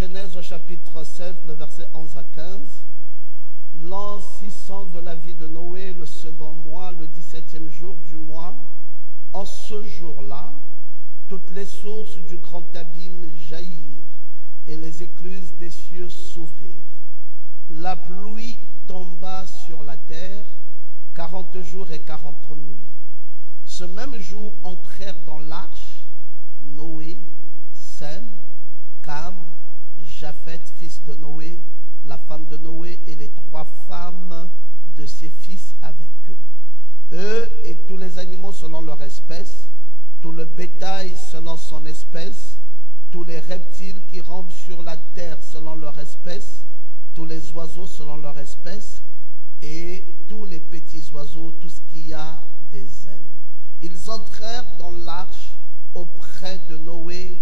Genèse au chapitre 7, le verset 11 à 15. L'an 600 de la vie de Noé, le second mois, le 17e jour du mois, en ce jour-là, toutes les sources du grand abîme jaillirent et les écluses des cieux s'ouvrirent. La pluie tomba sur la terre 40 jours et 40 nuits. Ce même jour entrèrent dans l'arche Noé, Sem, Cam, Japheth, fils de Noé, la femme de Noé et les 3 femmes de ses fils avec eux. Eux et tous les animaux selon leur espèce, tout le bétail selon son espèce, tous les reptiles qui rampent sur la terre selon leur espèce, tous les oiseaux selon leur espèce, et tous les petits oiseaux, tout ce qui a des ailes. Ils entrèrent dans l'arche auprès de Noé,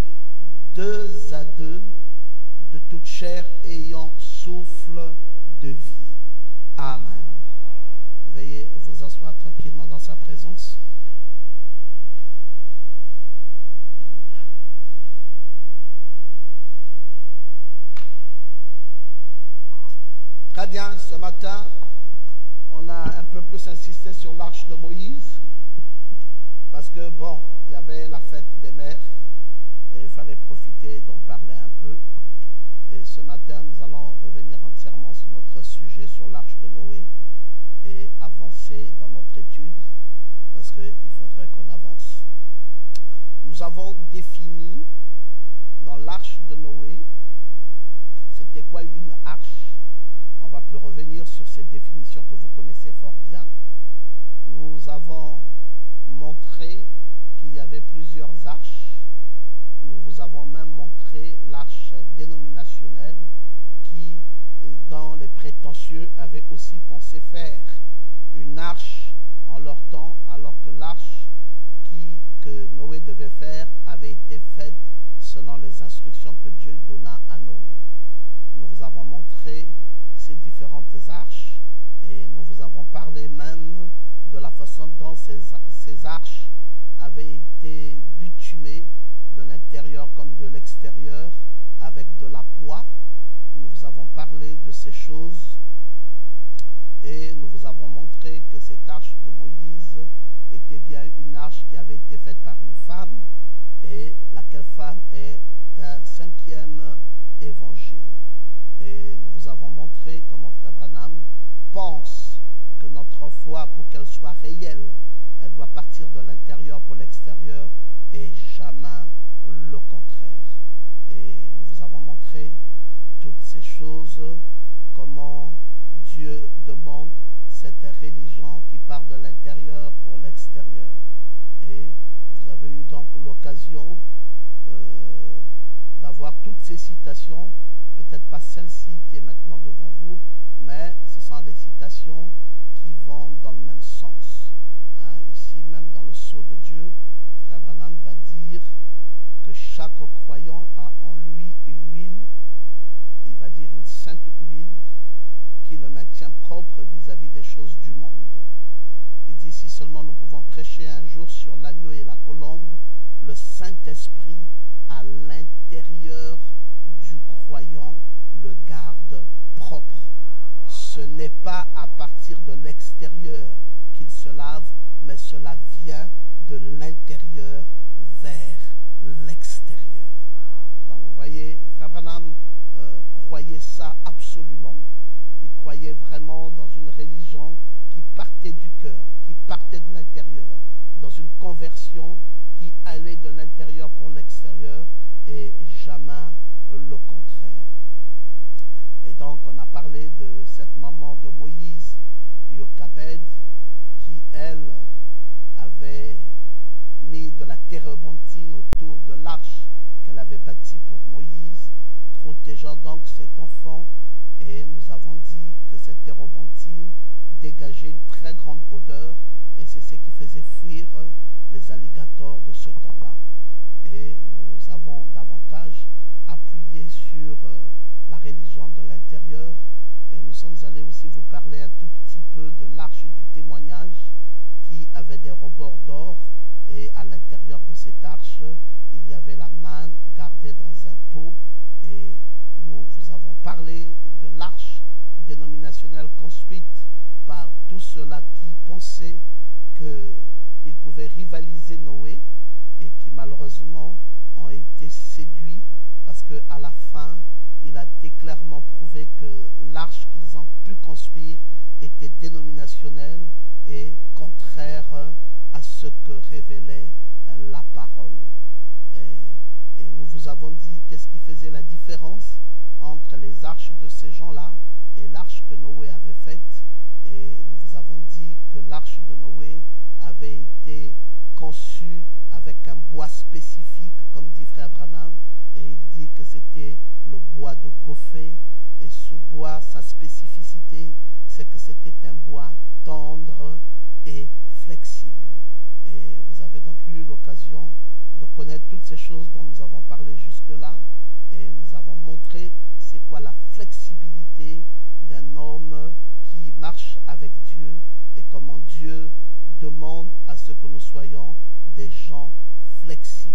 2 à 2, de toute chair ayant souffle de vie. Amen. Veuillez vous asseoir tranquillement dans sa présence. Très bien, ce matin, on a un peu plus insisté sur l'arche de Moïse, parce que, bon, il y avait la fête des mères, et il fallait profiter d'en parler un peu. Et ce matin, nous allons revenir entièrement sur notre sujet, sur l'arche de Noé, et avancer dans notre étude, parce qu'il faudrait qu'on avance. Nous avons défini dans l'arche de Noé, c'était quoi une arche? On ne va plus revenir sur cette définition que vous connaissez fort bien. Nous avons montré qu'il y avait plusieurs arches. Nous vous avons même montré l'arche dénominationnelle qui, dans les prétentieux, avait aussi pensé faire une arche en leur temps, alors que l'arche que Noé devait faire avait été faite selon les instructions que Dieu donna à Noé. Nous vous avons montré ces différentes arches et nous vous avons parlé même de la façon dont ces arches avaient été bitumées de l'intérieur comme de l'extérieur avec de la poix. Nous vous avons parlé de ces choses et nous vous avons montré que cette arche de Moïse était bien une arche qui avait été faite par une femme, et laquelle femme est un 5e évangile. Et nous vous avons montré comment Frère Branham pense que notre foi, pour qu'elle soit réelle, elle doit partir de l'intérieur pour l'extérieur et jamais le contraire. Et nous vous avons montré toutes ces choses, comment Dieu demande cette religion qui part de l'intérieur pour l'extérieur. Et vous avez eu donc l'occasion d'avoir toutes ces citations, peut-être pas celle-ci qui est maintenant devant vous, mais ce sont des citations qui vont dans le même sens. Hein, ici, même dans le sceau de Dieu, Frère Branham va dire que chaque croyant a en lui une huile, il va dire une sainte huile, qui le maintient propre vis-à-vis des choses du monde. Il dit, si seulement nous pouvons prêcher un jour sur l'agneau et la colombe, le Saint-Esprit à l'intérieur du croyant le garde propre. Ce n'est pas à partir de l'extérieur qu'il se lave, mais cela vient de l'intérieur vers l'extérieur. Donc vous voyez, Frère Branham croyait ça absolument. Il croyait vraiment dans une religion qui partait du cœur, qui partait de l'intérieur, dans une conversion qui allait de l'intérieur pour l'extérieur et jamais le contraire. Et donc on a parlé de cette maman de Moïse, Jochebed, qui elle avait mis de la térébenthine autour de l'arche qu'elle avait bâtie pour Moïse, protégeant donc cet enfant. Et nous avons dit que cette térébenthine dégageait une très grande odeur et c'est ce qui faisait fuir les alligators de ce temps-là. Et nous avons davantage appuyé sur la religion de l'intérieur et nous sommes allés aussi vous parler un tout petit peu de l'arche du témoignage qui avait des rebords d'or, et à l'intérieur de cette arche il y avait la manne gardée dans un pot, et nous vous avons parlé de l'arche dénominationnelle construite par tous ceux-là qui pensaient qu'ils pouvaient rivaliser Noé et qui malheureusement ont été séduits parce qu'à la fin, il a été clairement prouvé que l'arche qu'ils ont pu construire était dénominationnelle et contraire à ce que révélait la parole. Et nous vous avons dit qu'est-ce qui faisait la différence entre les arches de ces gens-là et l'arche que Noé avait faite. Et nous vous avons dit que l'arche de Noé avait été conçue avec un bois spécifique, comme dit Frère Branham, et il dit que c'était le bois de Gophée. Et ce bois, sa spécificité, c'est que c'était un bois tendre et flexible. Et vous avez donc eu l'occasion de connaître toutes ces choses dont nous avons parlé jusque-là. Et nous avons montré c'est quoi la flexibilité d'un homme qui marche avec Dieu et comment Dieu demande à ce que nous soyons des gens flexibles,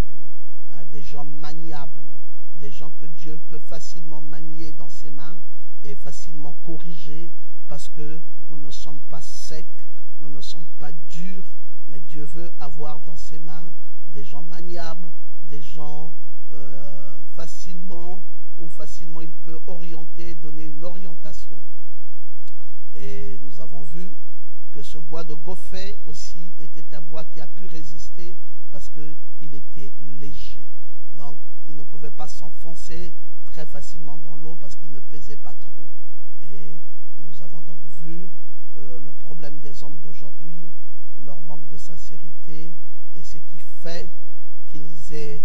hein, des gens maniables, des gens que Dieu peut facilement manier dans ses mains et facilement corriger parce que nous ne sommes pas secs, nous ne sommes pas durs, mais Dieu veut avoir dans ses mains des gens maniables, des gens facilement il peut orienter, donner une orientation. Et nous avons vu que ce bois de Gophée aussi était un bois qui a pu résister parce qu'il était léger. Donc il ne pouvait pas s'enfoncer très facilement dans l'eau parce qu'il ne pesait pas trop. Et nous avons donc vu le problème des hommes d'aujourd'hui, leur manque de sincérité, et ce qui fait qu'ils aient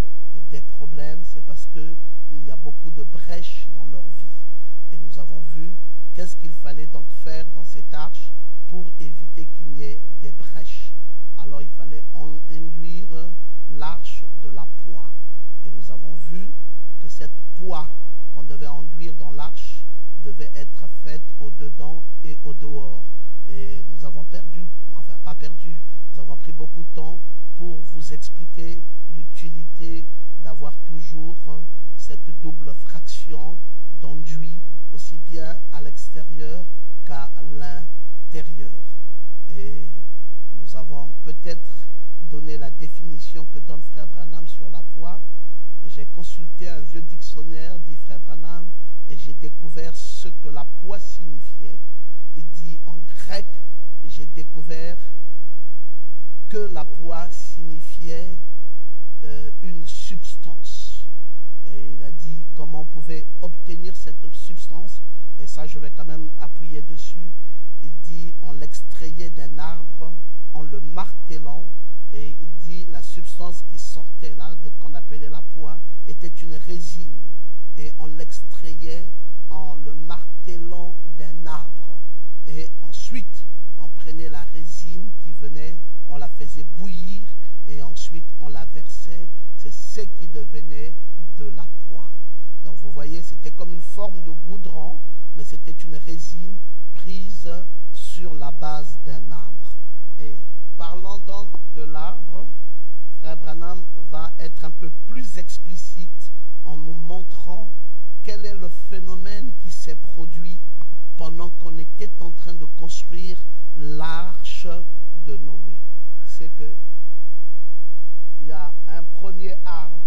des problèmes, c'est parce qu'il y a beaucoup de brèches dans leur vie. Et nous avons vu qu'est-ce qu'il fallait donc faire dans cette arche pour éviter qu'il n'y ait des brèches. Alors il fallait induire l'arche de la poix. Et nous avons vu que cette poix qu'on devait enduire dans l'arche devait être faite au-dedans et au-dehors. Et nous avons perdu, enfin pas perdu, nous avons pris beaucoup de temps pour vous expliquer l'utilité d'avoir toujours cette double fraction d'enduit, aussi bien à l'extérieur qu'à l'intérieur. Et nous avons peut-être donné la définition que donne Frère Branham sur la poix. J'ai consulté un vieux dictionnaire, dit Frère Branham, et j'ai découvert ce que la poix signifiait. Il dit en grec, j'ai découvert que la poix signifiait une substance. Et il a dit comment on pouvait obtenir cette substance. Et ça, je vais quand même appuyer dessus. Il dit on l'extrayait d'un arbre en le martelant. Et il dit la substance qui sortait là, qu'on appelait la poix, était une résine. Et on l'extrayait en le martelant d'un arbre. Et ensuite, on prenait la résine qui venait, on la faisait bouillir et ensuite on la versait. C'est ce qui devenait de la poix. Donc vous voyez, c'était comme une forme de goudron, mais c'était une résine prise sur la base d'un arbre. Et parlant donc de l'arbre, Frère Branham va être un peu plus explicite en nous montrant quel est le phénomène qui s'est produit pendant qu'on était en train de construire l'arche de Noé. C'est que il y a un premier arbre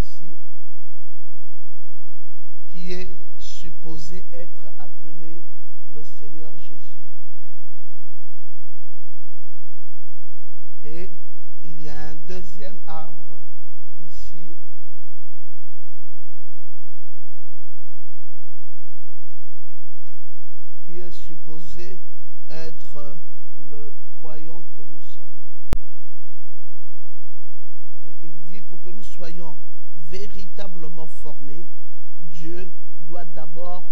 ici qui est supposé être appelé le Seigneur Jésus. Et il y a un deuxième arbre ici qui est supposé être le croyant que nous sommes. Et il dit pour que nous soyons véritablement formés, Dieu doit d'abord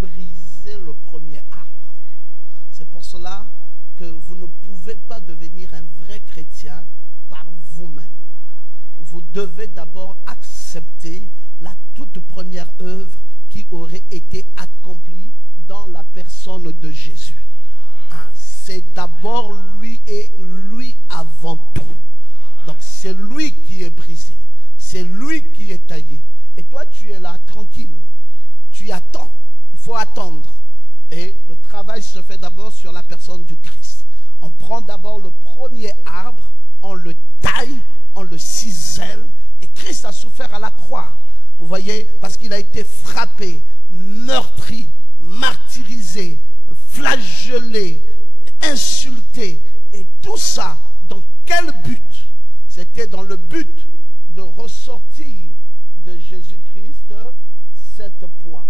briser le premier arbre. C'est pour cela que vous ne pouvez pas devenir un vrai chrétien par vous-même. Vous devez d'abord accepter la toute première œuvre qui aurait été accomplie dans la personne de Jésus. C'est d'abord lui et lui avant tout. Donc c'est lui qui est brisé, c'est lui qui est taillé Et toi, tu es là, tranquille. Tu attends. Il faut attendre. Et le travail se fait d'abord sur la personne du Christ. On prend d'abord le premier arbre, on le taille, on le cisèle. Et Christ a souffert à la croix. Vous voyez, parce qu'il a été frappé, meurtri, martyrisé, flagellé, insulté. Et tout ça, dans quel but? C'était dans le but de ressortir de Jésus-Christ cette poix.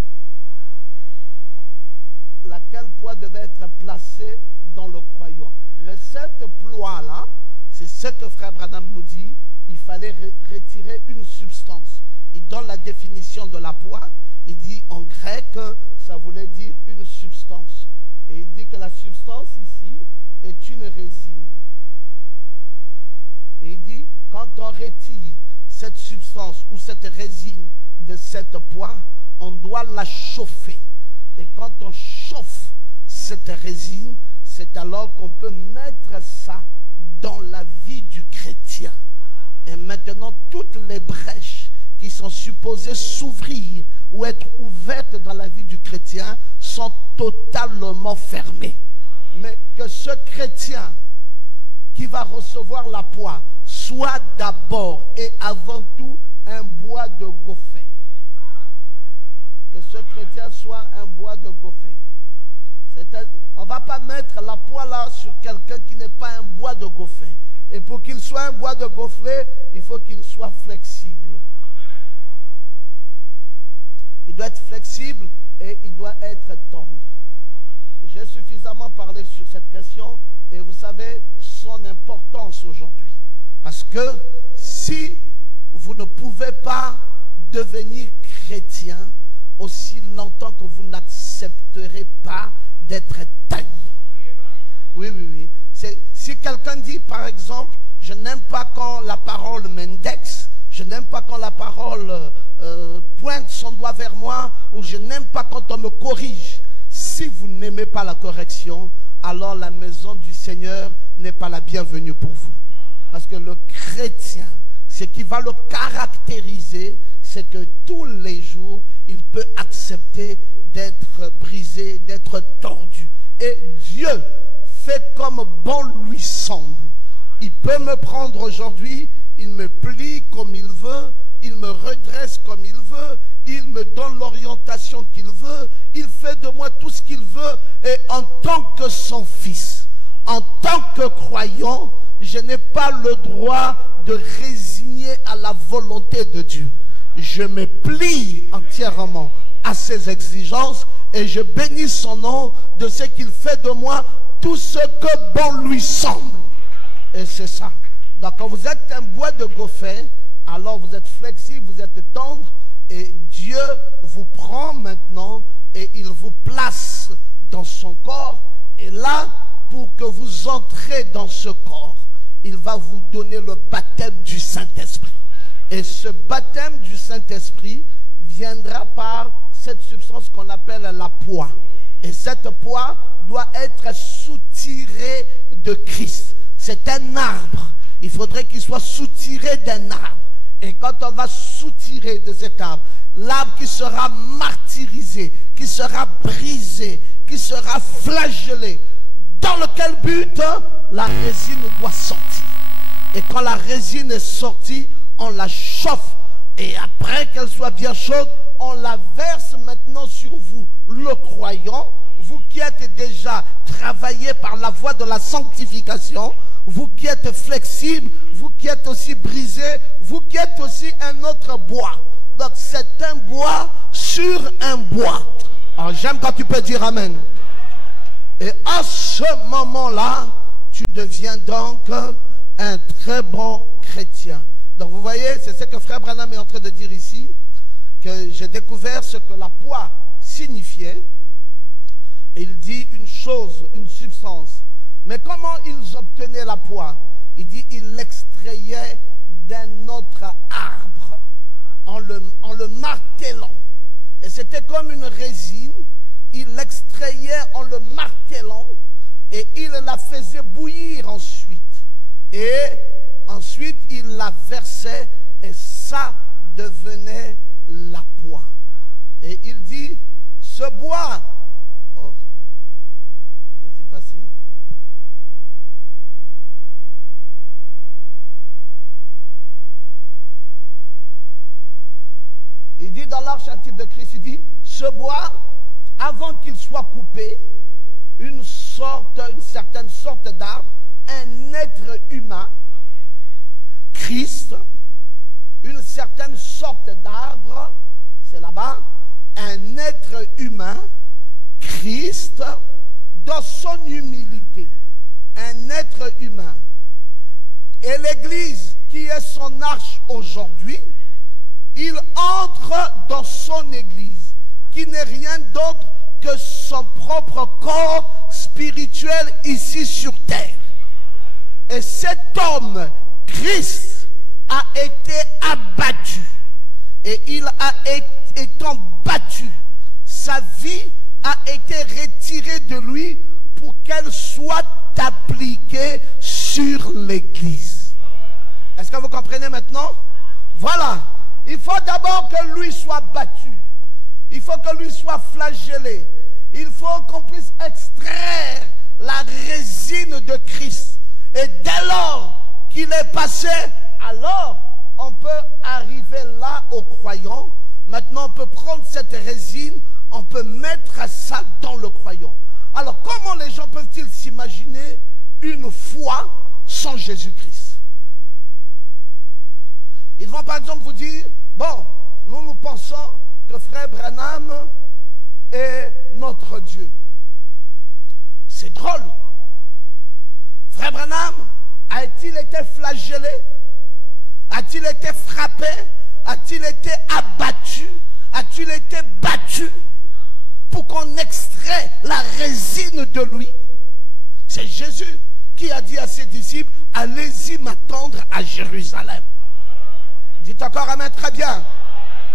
Laquelle poix devait être placée dans le croyant. Mais cette poix-là, c'est ce que Frère Branham nous dit, il fallait retirer une substance. Il donne la définition de la poix, il dit en grec, ça voulait dire une substance. Et il dit que la substance ici est une résine. Et il dit, quand on retire cette substance ou cette résine de cette poix, on doit la chauffer. Et quand on chauffe cette résine, c'est alors qu'on peut mettre ça dans la vie du chrétien. Et maintenant, toutes les brèches qui sont supposées s'ouvrir ou être ouvertes dans la vie du chrétien sont totalement fermées. Mais que ce chrétien qui va recevoir la poix soit d'abord et avant tout un bois de goffet. Que ce chrétien soit un bois de goffet. On ne va pas mettre la poix là sur quelqu'un qui n'est pas un bois de goffet. Et pour qu'il soit un bois de goffet, il faut qu'il soit flexible. Il doit être flexible et il doit être tendre. J'ai suffisamment parlé sur cette question et vous savez son importance aujourd'hui. Parce que si vous ne pouvez pas devenir chrétien aussi longtemps que vous n'accepterez pas d'être taillé. Oui, oui, oui. Si quelqu'un dit, par exemple, je n'aime pas quand la parole m'indexe, je n'aime pas quand la parole pointe son doigt vers moi, ou je n'aime pas quand on me corrige. Si vous n'aimez pas la correction, alors la maison du Seigneur n'est pas la bienvenue pour vous. Parce que le chrétien, ce qui va le caractériser, c'est que tous les jours, il peut accepter d'être brisé, d'être tordu. Et Dieu fait comme bon lui semble. Il peut me prendre aujourd'hui, il me plie comme il veut, il me redresse comme il veut, il me donne l'orientation qu'il veut, il fait de moi tout ce qu'il veut. Et en tant que son fils, en tant que croyant, je n'ai pas le droit de résigner à la volonté de Dieu. Je me plie entièrement à ses exigences et je bénis son nom de ce qu'il fait de moi tout ce que bon lui semble. Et c'est ça. Donc quand vous êtes un bois de goffet, alors vous êtes flexible, vous êtes tendre et Dieu vous prend maintenant et il vous place dans son corps. Et là, pour que vous entrez dans ce corps, il va vous donner le baptême du Saint-Esprit. Et ce baptême du Saint-Esprit viendra par cette substance qu'on appelle la poix. Et cette poix doit être soutirée de Christ. C'est un arbre. Il faudrait qu'il soit soutiré d'un arbre. Et quand on va soutirer de cet arbre, l'arbre qui sera martyrisé, qui sera brisé, qui sera flagellé, dans lequel but la résine doit sortir. Et quand la résine est sortie, on la chauffe. Et après qu'elle soit bien chaude, on la verse maintenant sur vous, le croyant. Vous qui êtes déjà travaillé par la voie de la sanctification, vous qui êtes flexible, vous qui êtes aussi brisé, vous qui êtes aussi un autre bois. Donc c'est un bois sur un bois. Alors j'aime quand tu peux dire amen. Et à ce moment-là, tu deviens donc un très bon chrétien. Donc vous voyez, c'est ce que Frère Branham est en train de dire ici, que j'ai découvert ce que la poix signifiait. Et il dit une chose, une substance. Mais comment ils obtenaient la poix? Il dit ils l'extrayaient d'un autre arbre en le martelant. Et c'était comme une résine. Il l'extrayait en le martelant et il la faisait bouillir ensuite. Et ensuite, il la versait et ça devenait l'appoint. Et il dit, ce bois, oh, qu'est-ce qui s'est passé? Il dit dans l'arche intime de Christ, il dit, ce bois, avant qu'il soit coupé, une certaine sorte d'arbre, un être humain, Christ, une certaine sorte d'arbre, c'est là-bas, un être humain, Christ, dans son humilité, un être humain. Et l'Église, qui est son arche aujourd'hui, il entre dans son Église, qui n'est rien d'autre que son propre corps spirituel ici sur terre. Et cet homme, Christ, a été abattu. Et il a étant battu, sa vie a été retirée de lui pour qu'elle soit appliquée sur l'Église. Est-ce que vous comprenez maintenant? Voilà. Il faut d'abord que lui soit battu. Il faut que lui soit flagellé. Il faut qu'on puisse extraire la résine de Christ. Et dès lors qu'il est passé, alors on peut arriver là aux croyants. Maintenant on peut prendre cette résine, on peut mettre ça dans le croyant. Alors comment les gens peuvent-ils s'imaginer une foi sans Jésus-Christ? Ils vont par exemple vous dire, bon, nous pensons que Frère Branham est notre Dieu. C'est drôle. Frère Branham a-t-il été flagellé? A-t-il été frappé? A-t-il été abattu? A-t-il été battu pour qu'on extrait la résine de lui? C'est Jésus qui a dit à ses disciples, allez-y m'attendre à Jérusalem. Dites encore amen, très bien.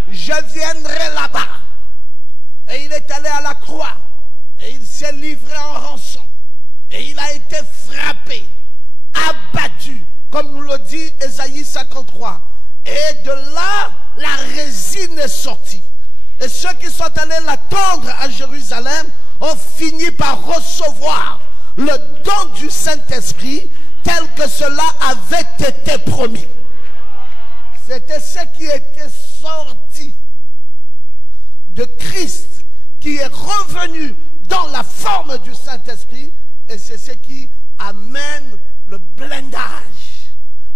Je viendrai là-bas. Et il est allé à la croix. Et il s'est livré en rançon. Et il a été frappé, abattu, comme nous le dit Ésaïe 53. Et de là, la résine est sortie. Et ceux qui sont allés l'attendre à Jérusalem ont fini par recevoir le don du Saint-Esprit tel que cela avait été promis. C'était ce qui était sorti de Christ, qui est revenu dans la forme du Saint-Esprit, et c'est ce qui amène le blindage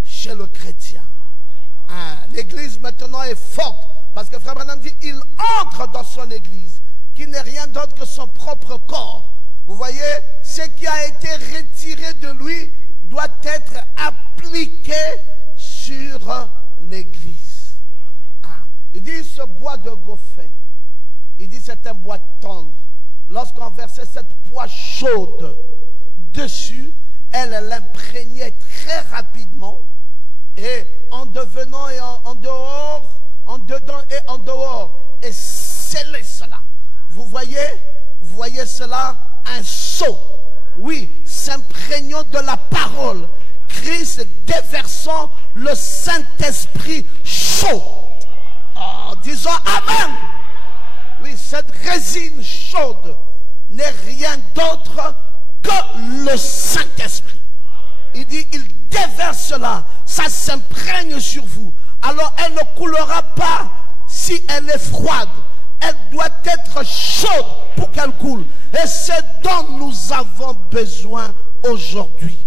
chez le chrétien. L'Église maintenant est forte, parce que Frère Branham dit, il entre dans son Église, qui n'est rien d'autre que son propre corps. Vous voyez, ce qui a été retiré de lui doit être appliqué sur l'Église. Il dit ce bois de Gopher, il dit c'est un bois tendre. Lorsqu'on versait cette poix chaude dessus, elle l'imprégnait très rapidement, et en devenant et en dehors, en dedans et en dehors, et scellait cela. Vous voyez cela, un seau, oui, s'imprégnant de la parole, Christ déversant le Saint-Esprit chaud. Oh, disons Amen. Oui, cette résine chaude n'est rien d'autre que le Saint-Esprit. Il dit, il déverse cela, ça s'imprègne sur vous. Alors elle ne coulera pas si elle est froide. Elle doit être chaude pour qu'elle coule. Et c'est dont nous avons besoin aujourd'hui.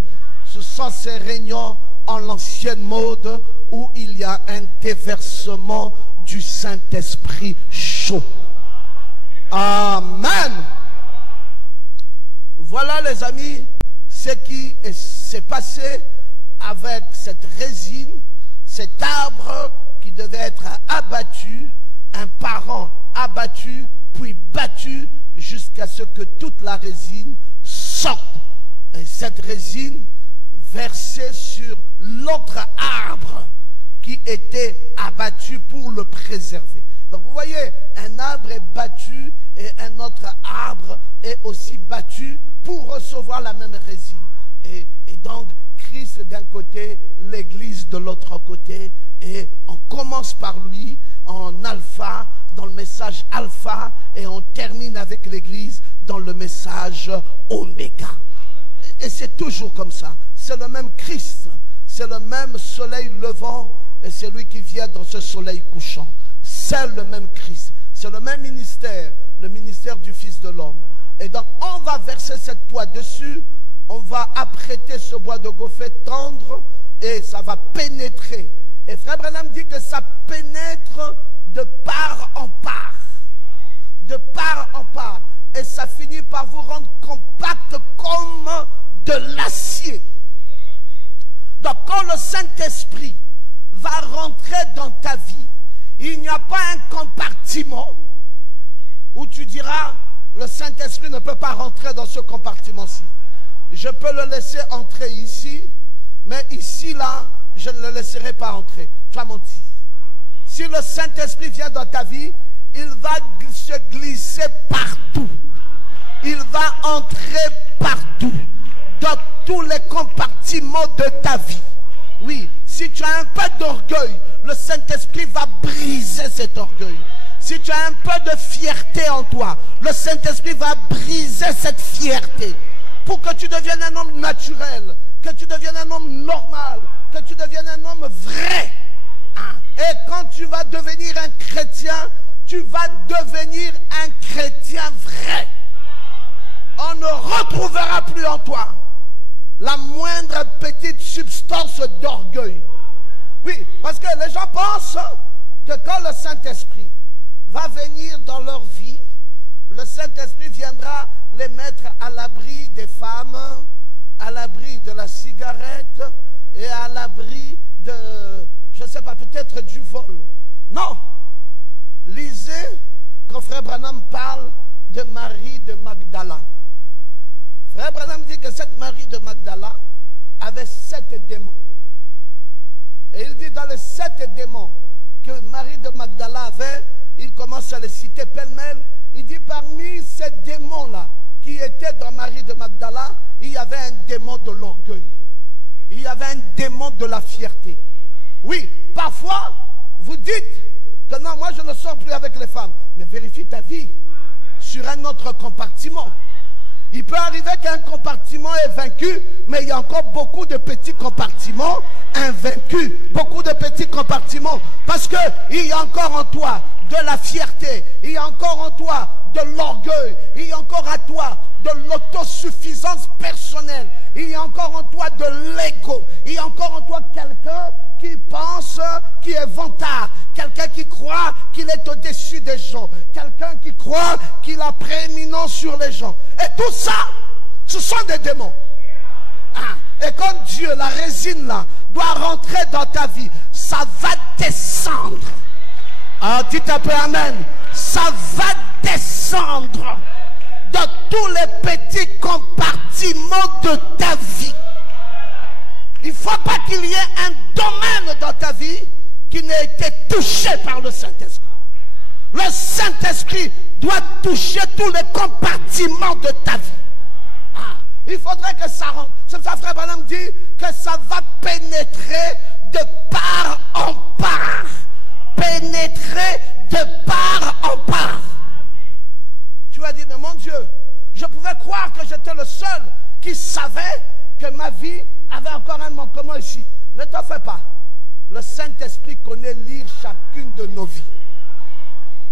Ce sont ces réunions en l'ancienne mode où il y a un déversement du Saint-Esprit chaud. Amen. Voilà les amis, ce qui s'est passé avec cette résine, cet arbre qui devait être abattu, un parent abattu, puis battu jusqu'à ce que toute la résine sorte. Et cette résine versée sur l'autre arbre qui était abattu pour le préserver. Donc vous voyez, un arbre est battu et un autre arbre est aussi battu pour recevoir la même résine. Et donc Christ d'un côté, l'église de l'autre côté, et on commence par lui en alpha, dans le message alpha, et on termine avec l'église dans le message oméga. Et c'est toujours comme ça. C'est le même Christ, c'est le même soleil levant, et c'est lui qui vient dans ce soleil couchant. C'est le même Christ, c'est le même ministère, le ministère du Fils de l'homme. Et donc on va verser cette poix dessus, on va apprêter ce bois de gopher tendre, et ça va pénétrer. Et Frère Branham dit que ça pénètre de part en part. De part en part. Et ça finit par vous rendre compact comme de l'acier. Donc quand le Saint-Esprit va rentrer dans ta vie, il n'y a pas un compartiment où tu diras, le Saint-Esprit ne peut pas rentrer dans ce compartiment-ci. Je peux le laisser entrer ici, mais ici, là, je ne le laisserai pas entrer. Tu as menti. Si le Saint-Esprit vient dans ta vie, il va se glisser partout. Il va entrer partout, dans tous les compartiments de ta vie. Oui, si tu as un peu d'orgueil, le Saint-Esprit va briser cet orgueil. Si tu as un peu de fierté en toi, le Saint-Esprit va briser cette fierté. Pour que tu deviennes un homme naturel, que tu deviennes un homme normal, que tu deviennes un homme vrai. Et quand tu vas devenir un chrétien, tu vas devenir un chrétien vrai. On ne retrouvera plus en toi la moindre petite substance d'orgueil. Oui, parce que les gens pensent que quand le Saint-Esprit va venir dans leur vie, le Saint-Esprit viendra les mettre à l'abri des femmes, à l'abri de la cigarette et à l'abri de, je ne sais pas, peut-être du vol. Non. Lisez quand Frère Branham parle de Marie de Magdala. Frère Branham dit que cette Marie de Magdala avait 7 démons. Et il dit dans les 7 démons que Marie de Magdala avait, il commence à les citer pêle-mêle. Il dit parmi ces démons-là qui étaient dans Marie de Magdala, il y avait un démon de l'orgueil. Il y avait un démon de la fierté. Oui, parfois, vous dites que non, moi je ne sors plus avec les femmes. Mais vérifie ta vie sur un autre compartiment. Il peut arriver qu'un compartiment est vaincu, mais il y a encore beaucoup de petits compartiments invaincus. Beaucoup de petits compartiments. Parce qu'il y a encore en toi de la fierté. Il y a encore en toi de l'orgueil. Il y a encore à toi de l'autosuffisance personnelle. Il y a encore en toi de l'ego. Il y a encore en toi quelqu'un qui pense qu'il est vantard. Quelqu'un qui croit qu'il est au-dessus des gens. Quelqu'un qui croit qu'il a prééminence sur les gens. Et tout ça, ce sont des démons. Et quand Dieu, la résine là, doit rentrer dans ta vie, ça va descendre. Alors dites un peu amen. Ça va descendre dans tous les petits compartiments de ta vie. Il ne faut pas qu'il y ait un domaine dans ta vie qui n'ait été touché par le Saint-Esprit. Le Saint-Esprit doit toucher tous les compartiments de ta vie. Il faudrait que ça rentre. C'est ça, Frère Branham dit que ça va pénétrer de part en part. Pénétrer de part en part. Tu as dit, mais mon Dieu, je pouvais croire que j'étais le seul qui savait que ma vie avait encore un manquement ici. Ne t'en fais pas. Le Saint-Esprit connaît lire chacune de nos vies.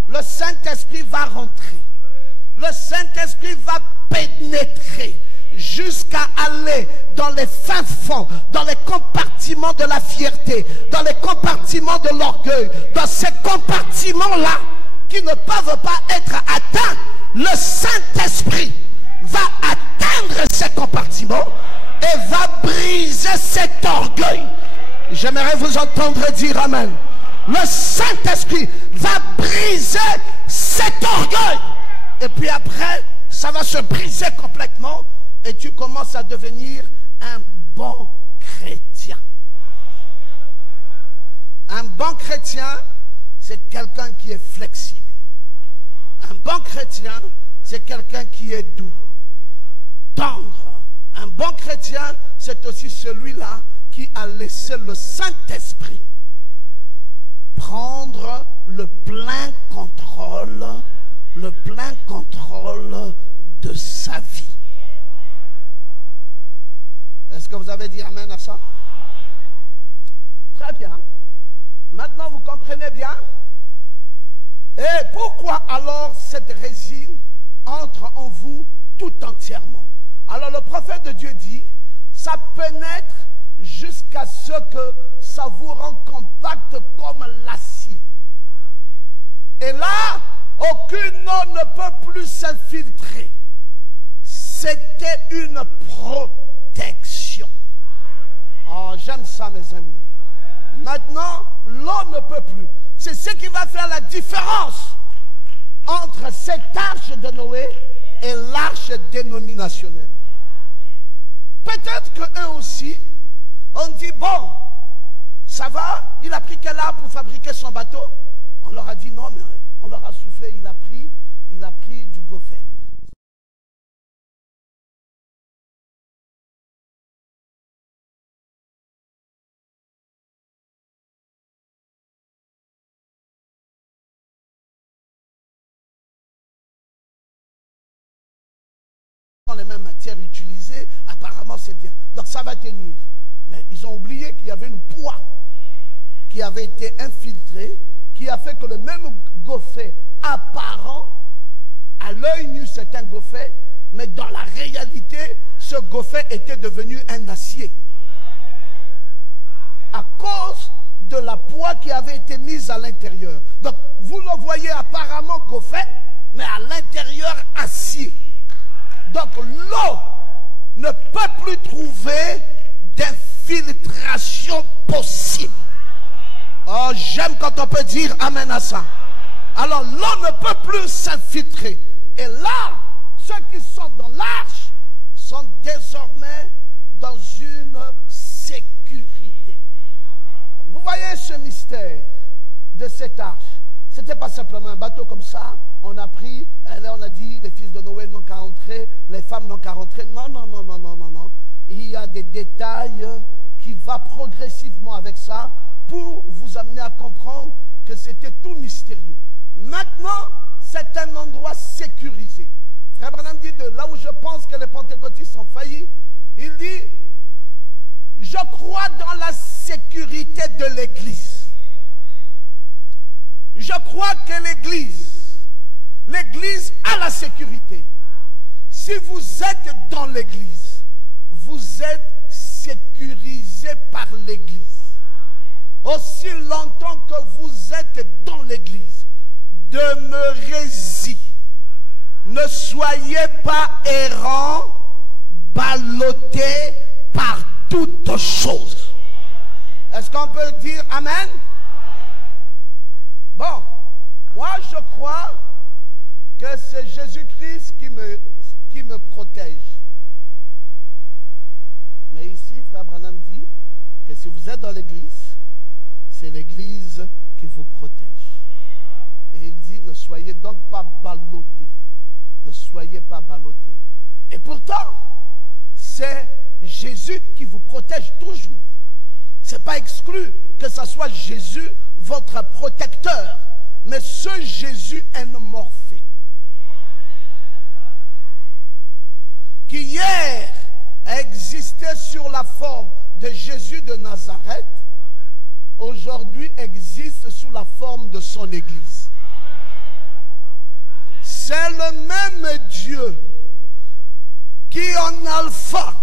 Le Saint-Esprit va rentrer. Le Saint-Esprit va pénétrer jusqu'à aller dans les fins fonds, dans les compartiments de la fierté, dans les compartiments de l'orgueil, dans ces compartiments-là qui ne peuvent pas être atteints. Le Saint-Esprit va atteindre ces compartiments et va briser cet orgueil. J'aimerais vous entendre dire amen. Le Saint-Esprit va briser cet orgueil. Et puis après, ça va se briser complètement. Et tu commences à devenir un bon chrétien. Un bon chrétien, c'est quelqu'un qui est flexible. Un bon chrétien, c'est quelqu'un qui est doux, tendre. Un bon chrétien, c'est aussi celui-là qui a laissé le Saint-Esprit prendre le plein contrôle de sa vie. Est-ce que vous avez dit amen à ça? Très bien. Maintenant, vous comprenez bien? Et pourquoi alors cette résine entre en vous tout entièrement? Alors le prophète de Dieu dit, ça pénètre jusqu'à ce que ça vous rend compact comme l'acier. Et là, aucune eau ne peut plus s'infiltrer. C'était une protection. Oh, j'aime ça, mes amis. Maintenant, l'eau ne peut plus. C'est ce qui va faire la différence entre cette arche de Noé et l'arche dénominationnelle. Peut-être qu'eux aussi ont dit, bon, ça va, il a pris quel arbre pour fabriquer son bateau? On leur a dit non, mais on leur a soufflé, il a pris du gopher. Les mêmes matières utilisées, apparemment c'est bien. Donc ça va tenir. Mais ils ont oublié qu'il y avait une poix qui avait été infiltrée, qui a fait que le même gopher apparent, à l'œil nu c'est un gopher, mais dans la réalité, ce gopher était devenu un acier. À cause de la poix qui avait été mise à l'intérieur. Donc vous le voyez apparemment gopher, mais à l'intérieur acier. Donc l'eau ne peut plus trouver d'infiltration possible. Oh, j'aime quand on peut dire amen à ça. Alors l'eau ne peut plus s'infiltrer. Et là, ceux qui sont dans l'arche sont désormais dans une sécurité. Vous voyez ce mystère de cette arche. Ce n'était pas simplement un bateau comme ça. On a pris, là on a dit, les fils de Noé n'ont qu'à entrer, les femmes n'ont qu'à rentrer. Non, non, non, non, non, non, non. Il y a des détails qui vont progressivement avec ça pour vous amener à comprendre que c'était tout mystérieux. Maintenant, c'est un endroit sécurisé. Frère Branham dit, de là où je pense que les pentecôtistes ont failli, il dit, je crois dans la sécurité de l'Église. Je crois que l'Église a la sécurité. Si vous êtes dans l'Église, vous êtes sécurisé par l'Église. Aussi longtemps que vous êtes dans l'Église, demeurez-y. Ne soyez pas errants, ballottés par toutes choses. Est-ce qu'on peut dire amen? Bon, moi je crois que c'est Jésus-Christ qui me protège. Mais ici, Frère Branham dit que si vous êtes dans l'Église, c'est l'Église qui vous protège. Et il dit, ne soyez donc pas ballottés. Ne soyez pas ballottés. Et pourtant, c'est Jésus qui vous protège toujours. Ce n'est pas exclu que ce soit Jésus, votre protecteur. Mais ce Jésus énormorphé, qui hier existait sur la forme de Jésus de Nazareth, aujourd'hui existe sous la forme de son Église. C'est le même Dieu qui en alpha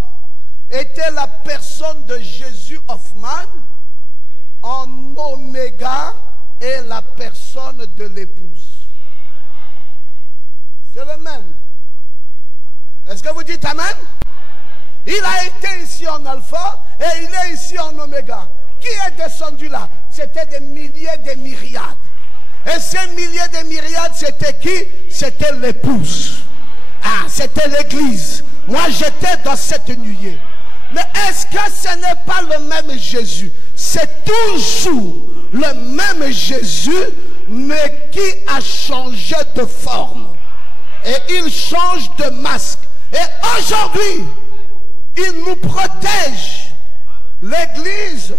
était la personne de Jésus Hoffman, en oméga est la personne de l'épouse. C'est le même. Est-ce que vous dites amen? Il a été ici en alpha et il est ici en oméga. Qui est descendu là? C'était des milliers, des myriades. Et ces milliers de myriades, c'était qui? C'était l'épouse. Ah, c'était l'église. Moi, j'étais dans cette nuée. Mais est-ce que ce n'est pas le même Jésus? C'est toujours le même Jésus, mais qui a changé de forme. Et il change de masque. Et aujourd'hui, il nous protège L'église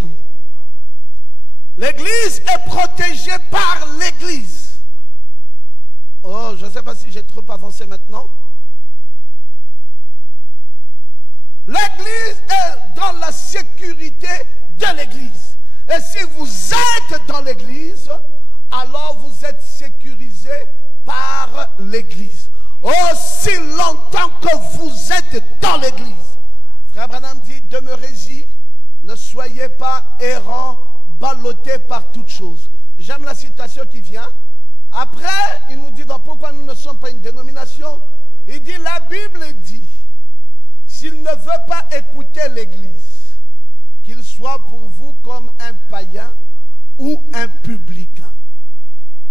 est protégée par l'église. Oh, je ne sais pas si j'ai trop avancé maintenant. L'église est dans la sécurité de l'église. Et si vous êtes dans l'église, alors vous êtes sécurisé par l'église. Aussi longtemps que vous êtes dans l'église. Frère Branham dit, demeurez-y, ne soyez pas errants, ballottés par toutes choses. J'aime la citation qui vient. Après, il nous dit donc pourquoi nous ne sommes pas une dénomination. Il dit, la Bible dit, s'il ne veut pas écouter l'église, qu'il soit pour vous comme un païen ou un publicain.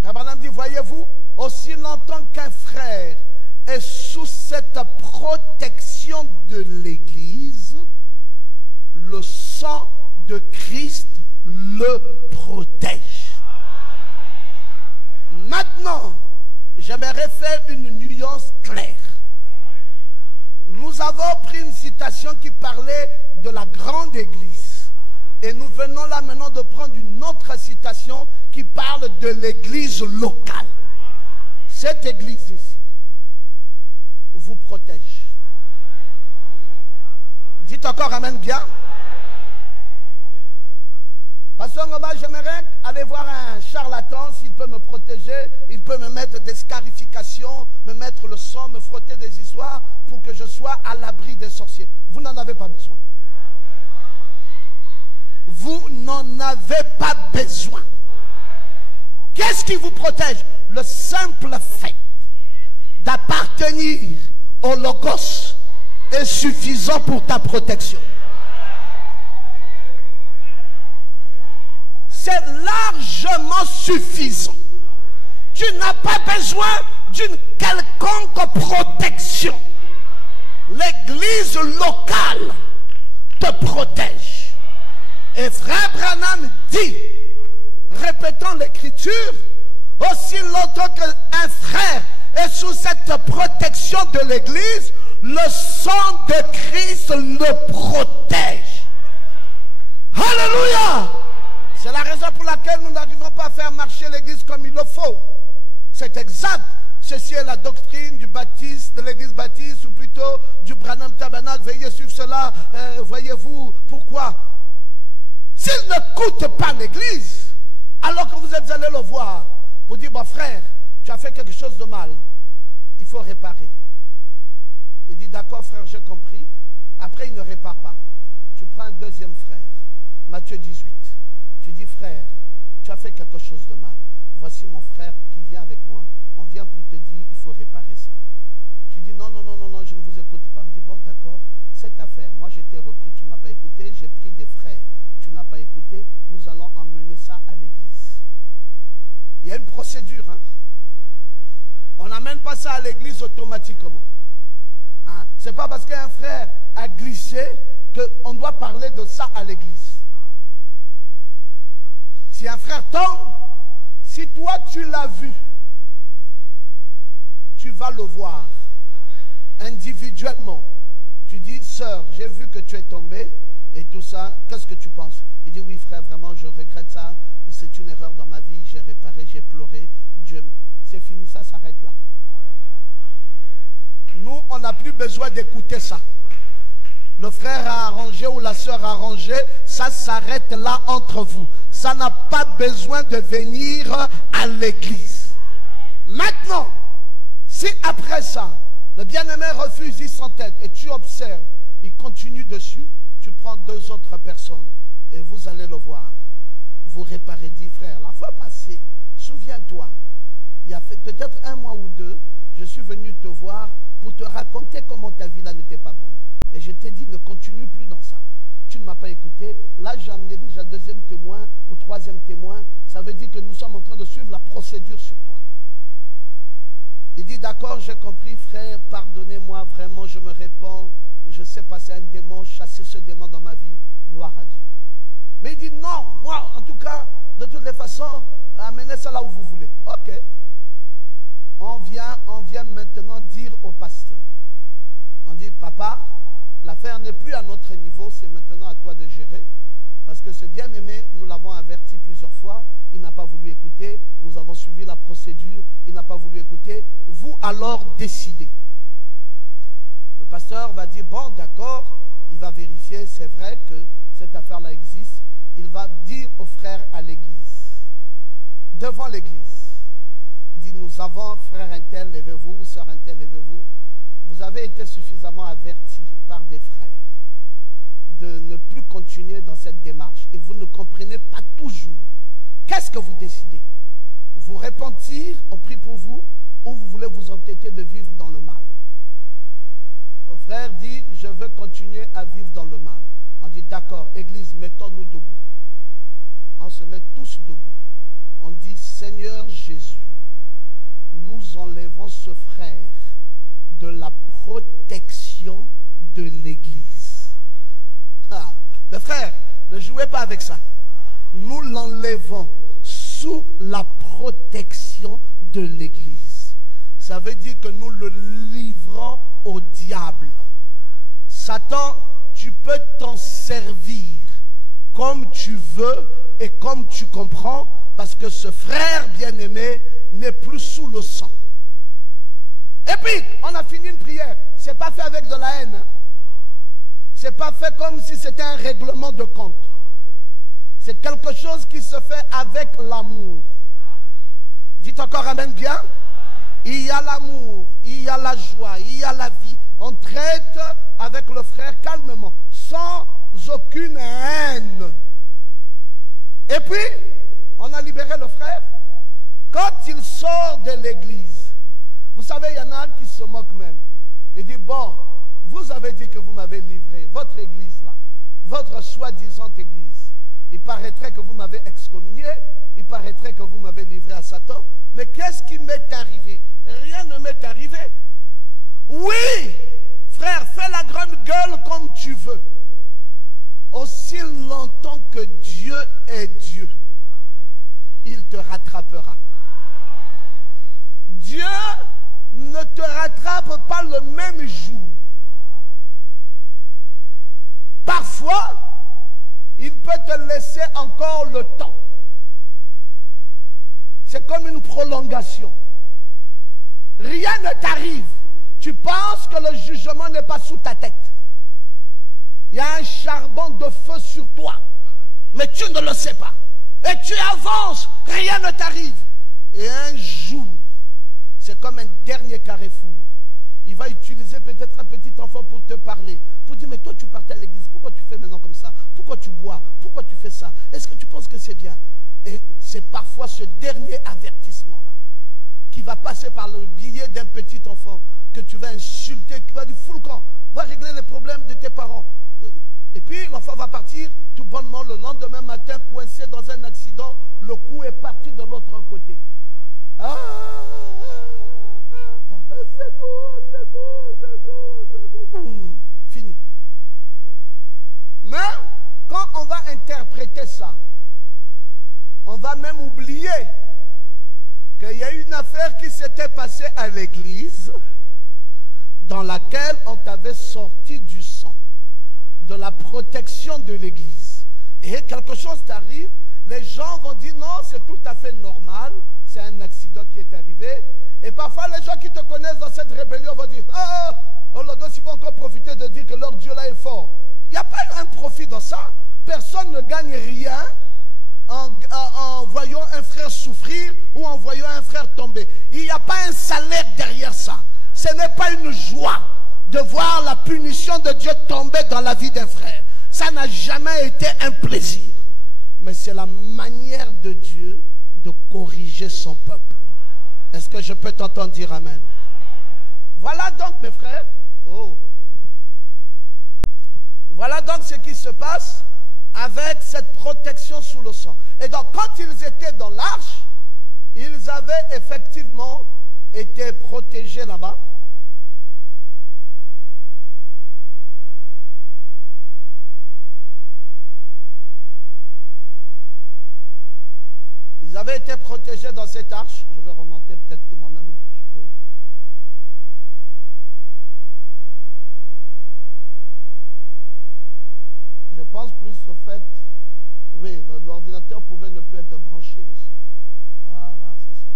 Frère Branham dit, voyez-vous, aussi longtemps qu'un frère est sous cette protection de l'église, le sang de Christ le protège. Maintenant, j'aimerais faire une nuance claire. Nous avons pris une citation qui parlait de la grande église. Et nous venons là maintenant de prendre une autre citation qui parle de l'église locale. Cette église ici vous protège. Dites encore amen bien. Pasteur Ngoma, j'aimerais aller voir un charlatan, s'il peut me protéger, il peut me mettre des scarifications, me mettre le sang, me frotter des histoires pour que je sois à l'abri des sorciers. Vous n'en avez pas besoin. Vous n'en avez pas besoin. Qu'est-ce qui vous protège? Le simple fait d'appartenir au Logos est suffisant pour ta protection. C'est largement suffisant. Tu n'as pas besoin d'une quelconque protection. L'église locale te protège. Et frère Branham dit, répétant l'écriture, aussi longtemps qu'un frère est sous cette protection de l'église, le sang de Christ le protège. Alléluia! C'est la raison pour laquelle nous n'arrivons pas à faire marcher l'église comme il le faut. C'est exact. Ceci est la doctrine du baptiste, de l'église baptiste, ou plutôt du Branham Tabernacle. Veuillez suivre cela. Voyez-vous pourquoi? S'il n'écoute pas l'église, alors que vous êtes allé le voir, pour dire, bon frère, tu as fait quelque chose de mal, il faut réparer. Il dit, d'accord frère, j'ai compris. Après, il ne répare pas. Tu prends un deuxième frère, Matthieu 18. Tu dis, frère, tu as fait quelque chose de mal. Voici mon frère qui vient avec moi. On vient pour te dire, il faut réparer ça. Tu dis, non, non, non, non, non, je ne vous écoute pas. On dit, bon, d'accord, cette affaire, moi je t'ai repris, tu ne m'as pas écouté, j'ai pris des frères, tu n'as pas écouté, nous allons emmener ça à l'église. Il y a une procédure, hein. On n'amène pas ça à l'église automatiquement. Hein? Ce n'est pas parce qu'un frère a glissé qu'on doit parler de ça à l'église. Si un frère tombe, si toi tu l'as vu, tu vas le voir individuellement. Tu dis, sœur, j'ai vu que tu es tombée et tout ça, qu'est-ce que tu penses? Il dit, oui frère, vraiment je regrette ça, c'est une erreur dans ma vie, j'ai réparé, j'ai pleuré, Dieu, c'est fini, ça s'arrête là. Nous, on n'a plus besoin d'écouter ça. Le frère a arrangé ou la sœur a arrangé, ça s'arrête là entre vous. Ça n'a pas besoin de venir à l'église. Maintenant, si après ça, le bien-aimé refuse, il s'entête et tu observes, il continue dessus, tu prends deux autres personnes et vous allez le voir. Vous réparez, dit frère, la fois passée, souviens-toi, il y a fait peut-être un mois ou deux, je suis venu te voir pour te raconter comment ta vie là n'était pas bonne. Et je t'ai dit, ne continue plus dans ça. Tu ne m'as pas écouté. Là, j'ai amené déjà deuxième témoin ou troisième témoin. Ça veut dire que nous sommes en train de suivre la procédure sur toi. Il dit, d'accord, j'ai compris, frère, pardonnez-moi, vraiment, je me répands. Je sais passer un démon, chasser ce démon dans ma vie. Gloire à Dieu. Mais il dit, non, moi, en tout cas, de toutes les façons, amenez ça là où vous voulez. Ok. On vient maintenant dire au pasteur. On dit, papa, l'affaire n'est plus à notre niveau, c'est maintenant à toi de gérer. ce bien-aimé, nous l'avons averti plusieurs fois, il n'a pas voulu écouter, nous avons suivi la procédure, il n'a pas voulu écouter. Vous alors décidez. Le pasteur va dire, bon d'accord, il va vérifier, c'est vrai que cette affaire-là existe. Il va dire aux frères à l'église, devant l'église, il dit, nous avons, frère un tel, levez-vous, sœur un tel, levez-vous. Vous avez été suffisamment avertis par des frères de ne plus continuer dans cette démarche. Et vous ne comprenez pas toujours. Qu'est-ce que vous décidez? Vous repentir, on prie pour vous, ou vous voulez vous entêter de vivre dans le mal? Le frère dit, je veux continuer à vivre dans le mal. On dit, d'accord, église, mettons-nous debout. On se met tous debout. On dit, Seigneur Jésus, nous enlevons ce frère de la protection de l'église. Ah, mes frères, ne jouez pas avec ça. Nous l'enlevons sous la protection de l'église. Ça veut dire que nous le livrons au diable. Satan, tu peux t'en servir comme tu veux et comme tu comprends, parce que ce frère bien-aimé n'est plus sous le sang. Et puis, on a fini une prière. Ce n'est pas fait avec de la haine. Hein? Ce n'est pas fait comme si c'était un règlement de compte. C'est quelque chose qui se fait avec l'amour. Dites encore amen bien. Il y a l'amour, il y a la joie, il y a la vie. On traite avec le frère calmement, sans aucune haine. Et puis, on a libéré le frère. Quand il sort de l'église, vous savez, il y en a qui se moquent même. Il dit, bon, vous avez dit que vous m'avez livré, votre église là, votre soi-disant église. Il paraîtrait que vous m'avez excommunié, il paraîtrait que vous m'avez livré à Satan. Mais qu'est-ce qui m'est arrivé? Rien ne m'est arrivé. Oui, frère, fais la grande gueule comme tu veux. Aussi longtemps que Dieu est Dieu, il te rattrapera. Dieu ne te rattrape pas le même jour. Parfois, il peut te laisser encore le temps. C'est comme une prolongation. Rien ne t'arrive. Tu penses que le jugement n'est pas sous ta tête. Il y a un charbon de feu sur toi. Mais tu ne le sais pas. Et tu avances, rien ne t'arrive. Et un jour, c'est comme un dernier carrefour. Il va utiliser peut-être un petit enfant pour te parler. Pour dire, mais toi tu partais à l'église, pourquoi tu fais maintenant comme ça? Pourquoi tu bois? Pourquoi tu fais ça? Est-ce que tu penses que c'est bien? Et c'est parfois ce dernier avertissement-là qui va passer par le biais d'un petit enfant que tu vas insulter, qui va dire, fous le camp, va régler les problèmes de tes parents. Et puis l'enfant va partir tout bonnement le lendemain matin, coincé dans un accident, le coup est parti de l'autre côté. Ah, fini. Mais quand on va interpréter ça, on va même oublier qu'il y a une affaire qui s'était passée à l'église dans laquelle on t'avait sorti du sang, de la protection de l'église. Et quelque chose t'arrive, les gens vont dire non, c'est tout à fait normal, c'est un accident qui est arrivé. Et parfois les gens qui te connaissent dans cette rébellion vont dire oh le gosse, ils vont encore profiter de dire que leur Dieu là est fort. Il n'y a pas un profit dans ça. Personne ne gagne rien en voyant un frère souffrir ou en voyant un frère tomber. Il n'y a pas un salaire derrière ça. Ce n'est pas une joie de voir la punition de Dieu tomber dans la vie d'un frère. Ça n'a jamais été un plaisir. Mais c'est la manière de Dieu de corriger son peuple. Est-ce que je peux t'entendre dire amen? Voilà donc mes frères. Oh. Voilà donc ce qui se passe avec cette protection sous le sang. Et donc quand ils étaient dans l'arche, ils avaient effectivement été protégés là-bas. Ils avaient été protégés dans cette arche. Je vais remonter peut-être que moi-même je peux. Je pense plus au fait Oui, l'ordinateur pouvait ne plus être branché aussi. Voilà, c'est ça.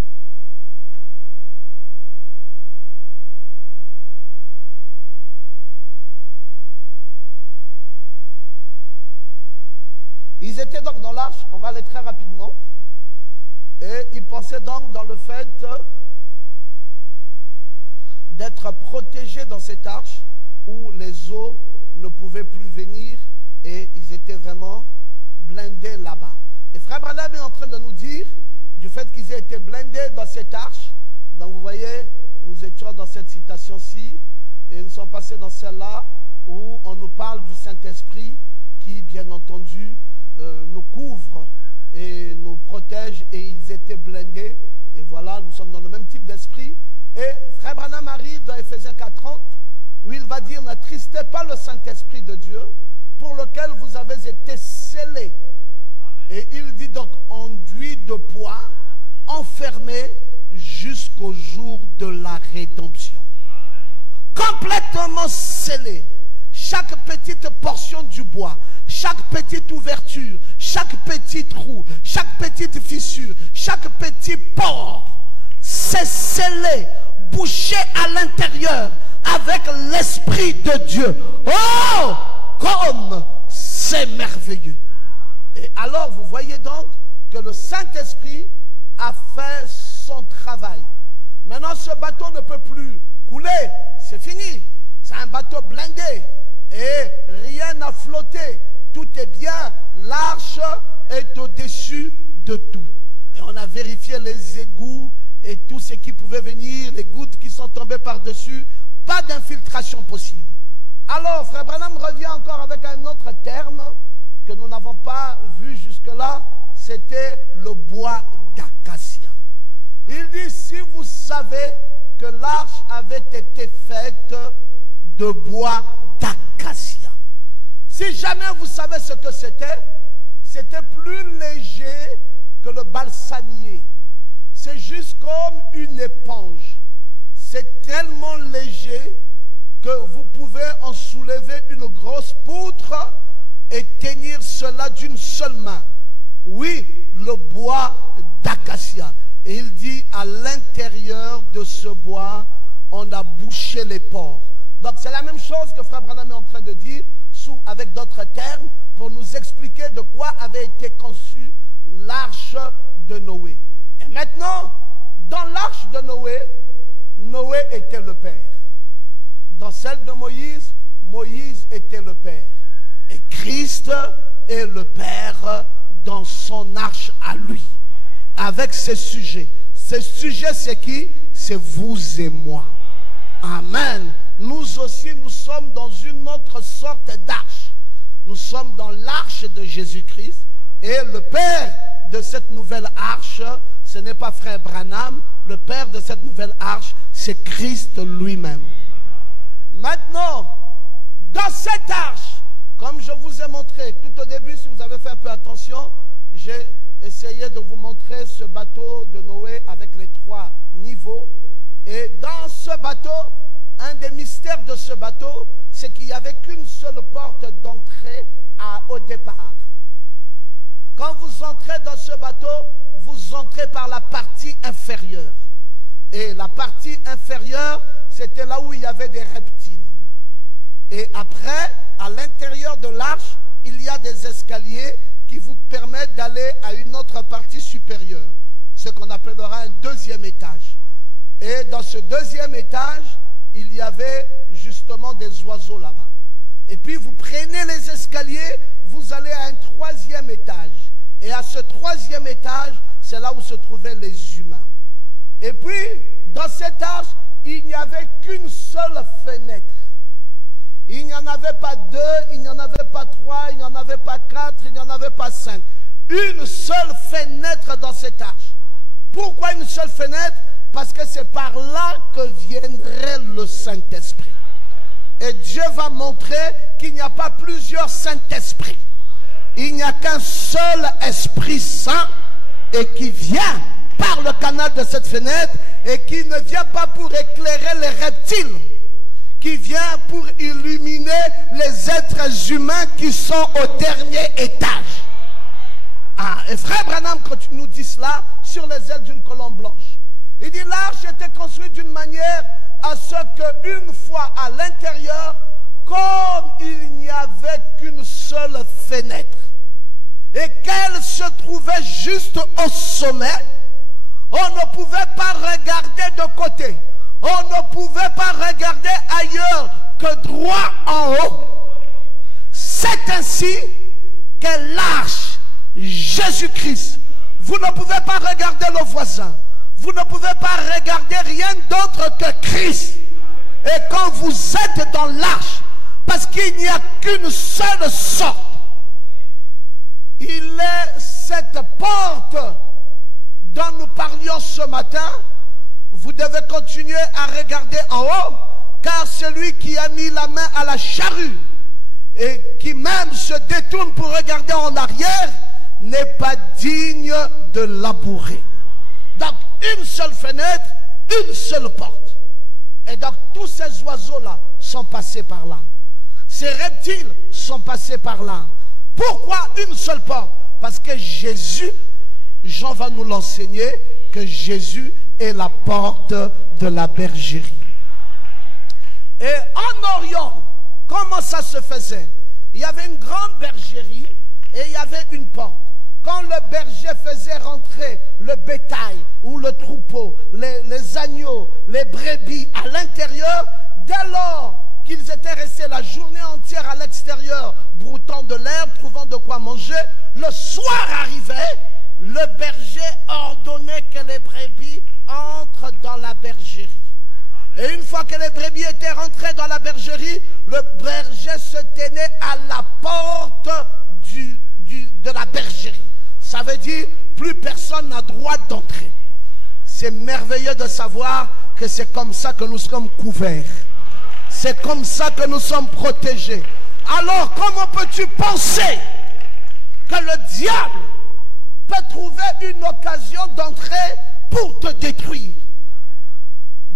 Ils étaient donc dans l'arche, on va aller très rapidement. Et ils pensaient donc dans le fait d'être protégés dans cette arche où les eaux ne pouvaient plus venir et ils étaient vraiment blindés là-bas. Et Frère Branham est en train de nous dire du fait qu'ils aient été blindés dans cette arche. Donc vous voyez, nous étions dans cette citation-ci et nous sommes passés dans celle-là où on nous parle du Saint-Esprit qui, bien entendu, nous couvre et nous protège, et ils étaient blindés. Et voilà, nous sommes dans le même type d'esprit. Et Frère Branham arrive dans Ephésiens 4:30 où il va dire: n'attristez pas le Saint-Esprit de Dieu pour lequel vous avez été scellés. Et il dit donc enduit de poids, enfermé jusqu'au jour de la rédemption. Complètement scellé. Chaque petite portion du bois, chaque petite ouverture, chaque petit trou, chaque petite fissure, chaque petit pore, c'est scellé, bouché à l'intérieur avec l'Esprit de Dieu. Oh, comme c'est merveilleux. Et alors vous voyez donc que le Saint-Esprit a fait son travail. Maintenant ce bateau ne peut plus couler, c'est fini. C'est un bateau blindé et rien n'a flotté. Tout est bien, l'arche est au-dessus de tout. Et on a vérifié les égouts et tout ce qui pouvait venir, les gouttes qui sont tombées par-dessus, pas d'infiltration possible. Alors, Frère Branham revient encore avec un autre terme que nous n'avons pas vu jusque-là, c'était le bois d'acacia. Il dit, si vous savez que l'arche avait été faite de bois d'acacia, si jamais vous savez ce que c'était plus léger que le balsamier. C'est juste comme une éponge. C'est tellement léger que vous pouvez en soulever une grosse poutre et tenir cela d'une seule main. Oui, le bois d'acacia. Et il dit, à l'intérieur de ce bois, on a bouché les pores. Donc c'est la même chose que Frère Branham est en train de dire, avec d'autres termes, pour nous expliquer de quoi avait été conçue l'arche de Noé. Et maintenant, dans l'arche de Noé, Noé était le père. Dans celle de Moïse, Moïse était le père. Et Christ est le père dans son arche à lui. Avec ses sujets. Ces sujets, c'est qui? C'est vous et moi. Amen. Nous aussi, nous sommes dans une autre sorte d'arche. Nous sommes dans l'arche de Jésus-Christ. Et le père de cette nouvelle arche, ce n'est pas Frère Branham. Le père de cette nouvelle arche, c'est Christ lui-même. Maintenant, dans cette arche, comme je vous ai montré tout au début, si vous avez fait un peu attention, j'ai essayé de vous montrer ce bateau de Noé avec les 3 niveaux. Et dans ce bateau, un des mystères de ce bateau, c'est qu'il n'y avait qu'une seule porte d'entrée au départ. Quand vous entrez dans ce bateau, vous entrez par la partie inférieure. Et la partie inférieure, c'était là où il y avait des reptiles. Et après, à l'intérieur de l'arche, il y a des escaliers qui vous permettent d'aller à une autre partie supérieure, ce qu'on appellera un deuxième étage. Et dans ce deuxième étage, il y avait justement des oiseaux là-bas. Et puis vous prenez les escaliers, vous allez à un 3e étage. Et à ce 3e étage, c'est là où se trouvaient les humains. Et puis, dans cette arche, il n'y avait qu'une seule fenêtre. Il n'y en avait pas 2, il n'y en avait pas 3, il n'y en avait pas 4, il n'y en avait pas 5. Une seule fenêtre dans cette arche. Pourquoi une seule fenêtre? Parce que c'est par là que viendrait le Saint-Esprit. Et Dieu va montrer qu'il n'y a pas plusieurs Saint-Esprits. Il n'y a qu'un seul Esprit Saint et qui vient par le canal de cette fenêtre et qui ne vient pas pour éclairer les reptiles, qui vient pour illuminer les êtres humains qui sont au dernier étage. Frère Branham nous dit cela sur les ailes d'une colombe blanche. Il dit l'arche était construite d'une manière à ce qu'une fois à l'intérieur, comme il n'y avait qu'une seule fenêtre et qu'elle se trouvait juste au sommet, on ne pouvait pas regarder de côté. On ne pouvait pas regarder ailleurs que droit en haut. C'est ainsi que l'arche, Jésus-Christ, vous ne pouvez pas regarder le voisin. Vous ne pouvez pas regarder rien d'autre que Christ. Et quand vous êtes dans l'arche, parce qu'il n'y a qu'une seule sorte, il est cette porte dont nous parlions ce matin. Vous devez continuer à regarder en haut, car celui qui a mis la main à la charrue et qui même se détourne pour regarder en arrière n'est pas digne de labourer. Donc une seule fenêtre, une seule porte. Et donc tous ces oiseaux-là sont passés par là. Ces reptiles sont passés par là. Pourquoi une seule porte? Parce que Jésus, Jean va nous l'enseigner, que Jésus est la porte de la bergerie. Et en Orient, comment ça se faisait? Il y avait une grande bergerie et il y avait une porte. Quand le berger faisait rentrer le bétail ou le troupeau, les agneaux, les brebis à l'intérieur, dès lors qu'ils étaient restés la journée entière à l'extérieur, broutant de l'herbe, trouvant de quoi manger, le soir arrivait, le berger ordonnait que les brebis entrent dans la bergerie. Et une fois que les brebis étaient rentrées dans la bergerie, le berger se tenait à la porte de la bergerie. Ça veut dire, plus personne n'a droit d'entrer. C'est merveilleux de savoir que c'est comme ça que nous sommes couverts. C'est comme ça que nous sommes protégés. Alors, comment peux-tu penser que le diable peut trouver une occasion d'entrer pour te détruire?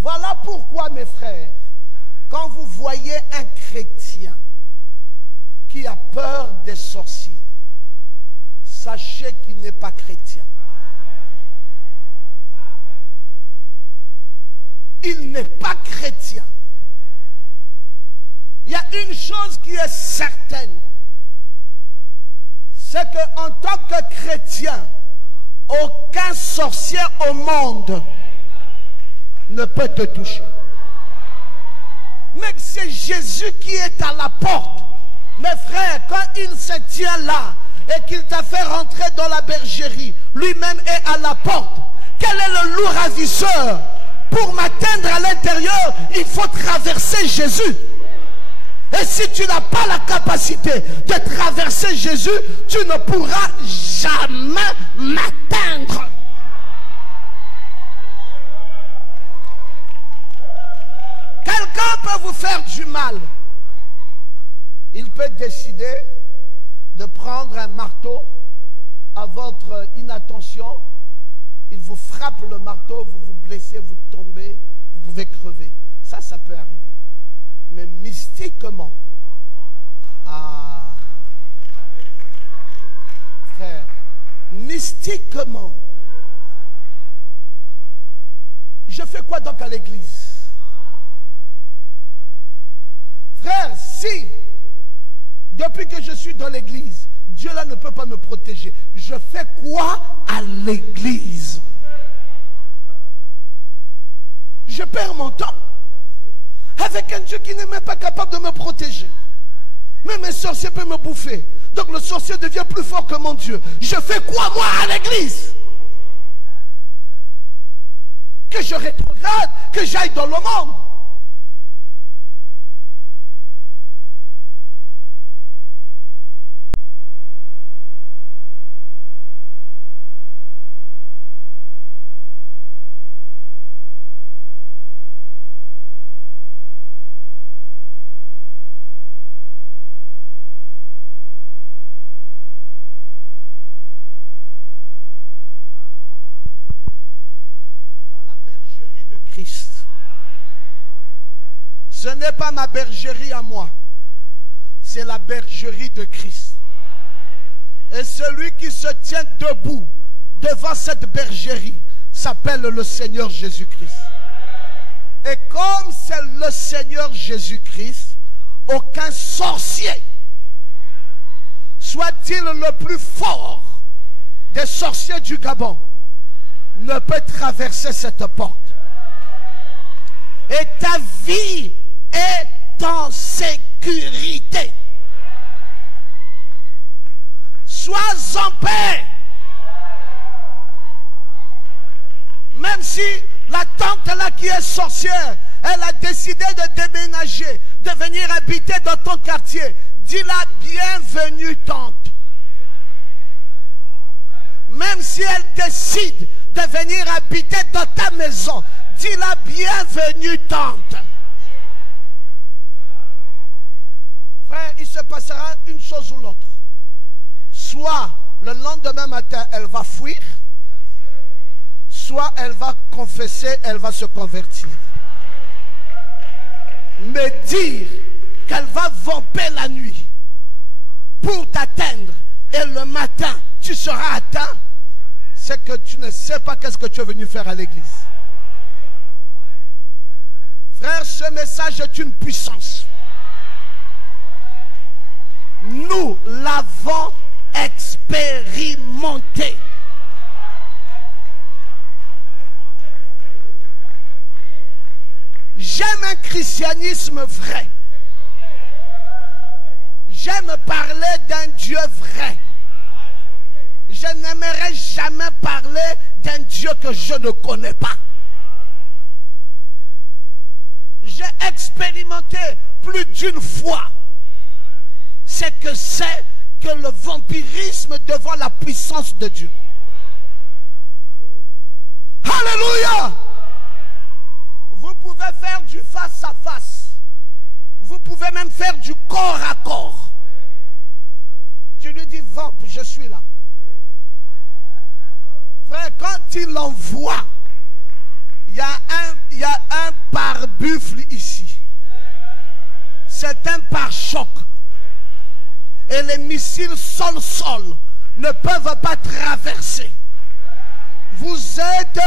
Voilà pourquoi, mes frères, quand vous voyez un chrétien qui a peur des sorciers, sachez qu'il n'est pas chrétien. Il n'est pas chrétien. Il y a une chose qui est certaine, c'est qu'en tant que chrétien, aucun sorcier au monde ne peut te toucher. Mais c'est Jésus qui est à la porte. Mes frères, quand il se tient là et qu'il t'a fait rentrer dans la bergerie, lui-même est à la porte. Quel est le loup ravisseur? Pour m'atteindre à l'intérieur, il faut traverser Jésus. Et si tu n'as pas la capacité de traverser Jésus, tu ne pourras jamais m'atteindre. Quelqu'un peut vous faire du mal. Il peut décider de prendre un marteau à votre inattention. Il vous frappe le marteau, vous vous blessez, vous tombez, vous pouvez crever. Ça peut arriver. Mais mystiquement, frère, mystiquement, je fais quoi donc à l'église? Frère, si, depuis que je suis dans l'église, Dieu là ne peut pas me protéger, je fais quoi à l'église? Je perds mon temps avec un Dieu qui n'est même pas capable de me protéger. Même un sorcier peut me bouffer. Donc le sorcier devient plus fort que mon Dieu. Je fais quoi moi à l'église? Que je rétrograde, que j'aille dans le monde. Ce n'est pas ma bergerie à moi, c'est la bergerie de Christ. Et celui qui se tient debout devant cette bergerie s'appelle le Seigneur Jésus-Christ. Et comme c'est le Seigneur Jésus-Christ, aucun sorcier, soit-il le plus fort des sorciers du Gabon, ne peut traverser cette porte. Et ta vie est en sécurité. Sois en paix. Même si la tante là qui est sorcière, elle a décidé de déménager, de venir habiter dans ton quartier, dis-la bienvenue tante. Même si elle décide de venir habiter dans ta maison, dis-la bienvenue tante. Frère, il se passera une chose ou l'autre. Soit le lendemain matin, elle va fuir, soit elle va confesser, elle va se convertir. Mais dire qu'elle va vamper la nuit pour t'atteindre et le matin tu seras atteint, c'est que tu ne sais pas qu'est-ce que tu es venu faire à l'église. Frère, ce message est une puissance. Nous l'avons expérimenté. J'aime un christianisme vrai. J'aime parler d'un Dieu vrai. Je n'aimerais jamais parler d'un Dieu que je ne connais pas. J'ai expérimenté plus d'une fois ce que c'est que le vampirisme devant la puissance de Dieu. Alléluia! Vous pouvez faire du face à face. Vous pouvez même faire du corps à corps. Tu lui dis, vamp, je suis là. Frère, quand il envoie, il y a un pare-buffle ici. C'est un pare-choc. Et les missiles sol-sol ne peuvent pas traverser. Vous êtes,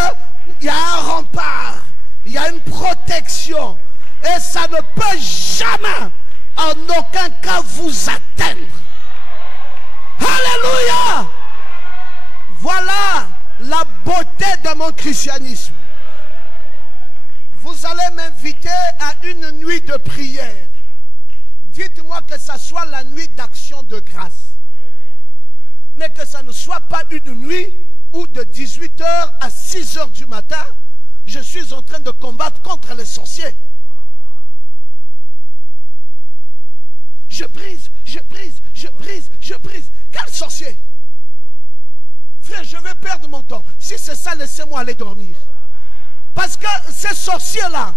il y a un rempart, il y a une protection. Et ça ne peut jamais, en aucun cas, vous atteindre. Alléluia! Voilà la beauté de mon christianisme. Vous allez m'inviter à une nuit de prière. Dites-moi que ça soit la nuit d'action de grâce. Mais que ça ne soit pas une nuit où de 18h à 6h du matin, je suis en train de combattre contre les sorciers. Je brise, je brise, je brise, je brise. Quel sorcier? Frère, je vais perdre mon temps. Si c'est ça, laissez-moi aller dormir. Parce que ces sorciers-là,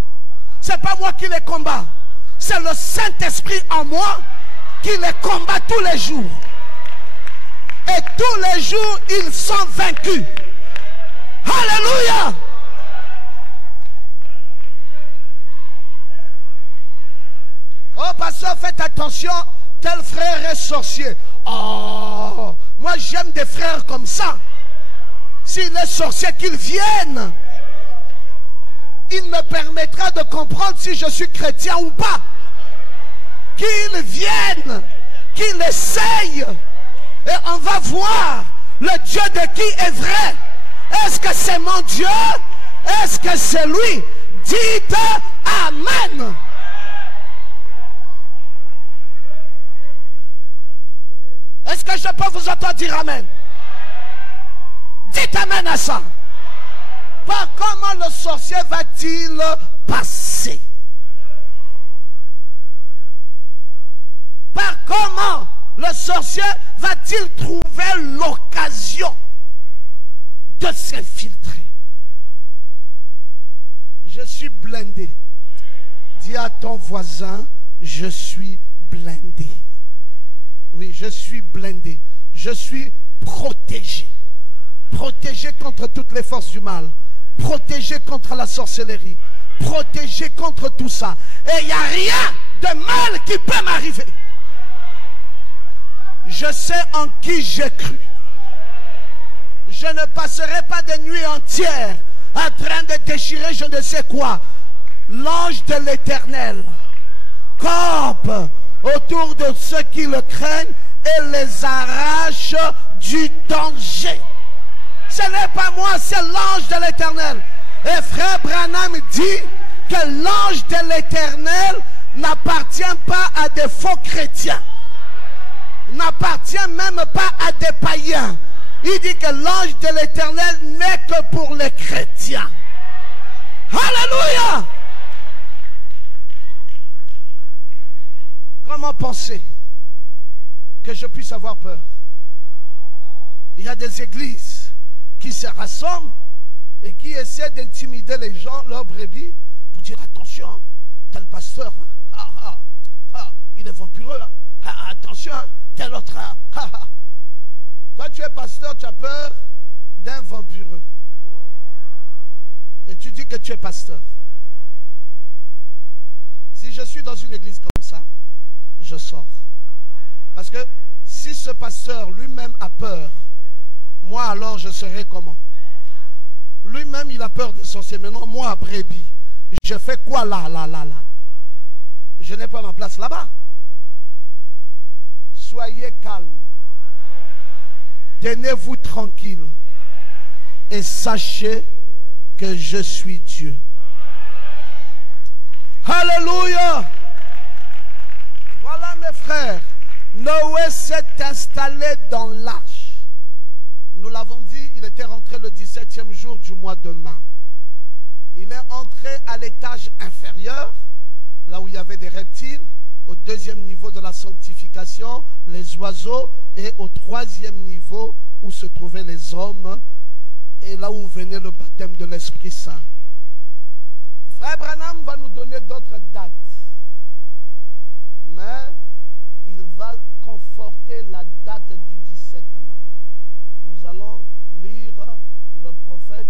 ce n'est pas moi qui les combats. C'est le Saint-Esprit en moi qui les combat tous les jours. Et tous les jours, ils sont vaincus. Alléluia! Oh, pasteur, faites attention, tel frère est sorcier. Oh, moi j'aime des frères comme ça. S'il est sorcier, qu'il vienne. Il me permettra de comprendre si je suis chrétien ou pas. Qu'il vienne, qu'il essaye. Et on va voir le Dieu de qui est vrai. Est-ce que c'est mon Dieu? Est-ce que c'est lui? Dites Amen. Est-ce que je peux vous entendre dire Amen? Dites Amen à ça. Par comment le sorcier va-t-il passer? Par comment le sorcier va-t-il trouver l'occasion de s'infiltrer? Je suis blindé. Dis à ton voisin, je suis blindé. Oui, je suis blindé. Je suis protégé. Protégé contre toutes les forces du mal. Protégé contre la sorcellerie. Protégé contre tout ça. Et il n'y a rien de mal qui peut m'arriver. Je sais en qui j'ai cru. Je ne passerai pas des nuits entières en train de déchirer je ne sais quoi. L'ange de l'Éternel campe autour de ceux qui le craignent et les arrache du danger. Ce n'est pas moi, c'est l'ange de l'Éternel. Et frère Branham dit que l'ange de l'Éternel n'appartient pas à des faux chrétiens. N'appartient même pas à des païens. Il dit que l'ange de l'Éternel n'est que pour les chrétiens. Alléluia! Comment penser que je puisse avoir peur? Il y a des églises qui se rassemblent et qui essaient d'intimider les gens, leurs brebis, pour dire attention, tel pasteur, il est vampireux, attention, tel autre. Toi tu es pasteur, tu as peur d'un vampireux. Et tu dis que tu es pasteur. Si je suis dans une église comme ça, je sors. Parce que si ce pasteur lui-même a peur, moi alors je serai comment? Lui-même il a peur des sorciers. Maintenant moi brebis, je fais quoi là? Je n'ai pas ma place là-bas. Soyez calme. Tenez-vous tranquille. Et sachez que je suis Dieu. Alléluia. Voilà mes frères. Noé s'est installé dans l'arche. Nous l'avons dit, il était rentré le 17e jour du mois de mai. Il est entré à l'étage inférieur, là où il y avait des reptiles, au deuxième niveau de la sanctification, les oiseaux, et au troisième niveau où se trouvaient les hommes, et là où venait le baptême de l'Esprit Saint. Frère Branham va nous donner d'autres dates, mais il va conforter la date du 17 mai. Nous allons lire le prophète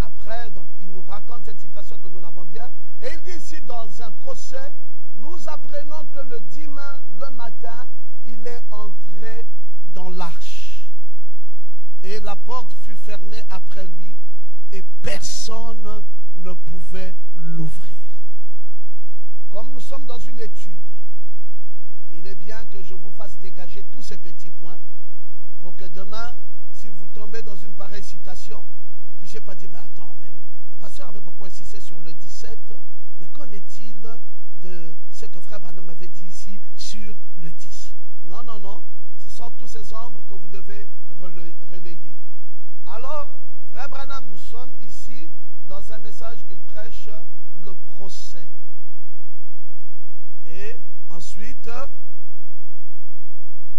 après, donc il nous raconte cette citation que nous l'avons bien, et il dit ici dans un procès, nous apprenons que le 10 mai, le matin, il est entré dans l'arche. Et la porte fut fermée après lui et personne ne pouvait l'ouvrir. Comme nous sommes dans une étude, il est bien que je vous fasse dégager tous ces petits points pour que demain, si vous tombez dans une pareille citation, vous ne puissiez pas dire, mais attends, mais le pasteur avait beaucoup insisté sur le 17, mais qu'en est-il de ce que frère Branham m'avait dit ici sur le 10? Non, non, non, ce sont tous ces ombres que vous devez relayer. Alors, frère Branham, nous sommes ici dans un message qu'il prêche le procès. Et ensuite,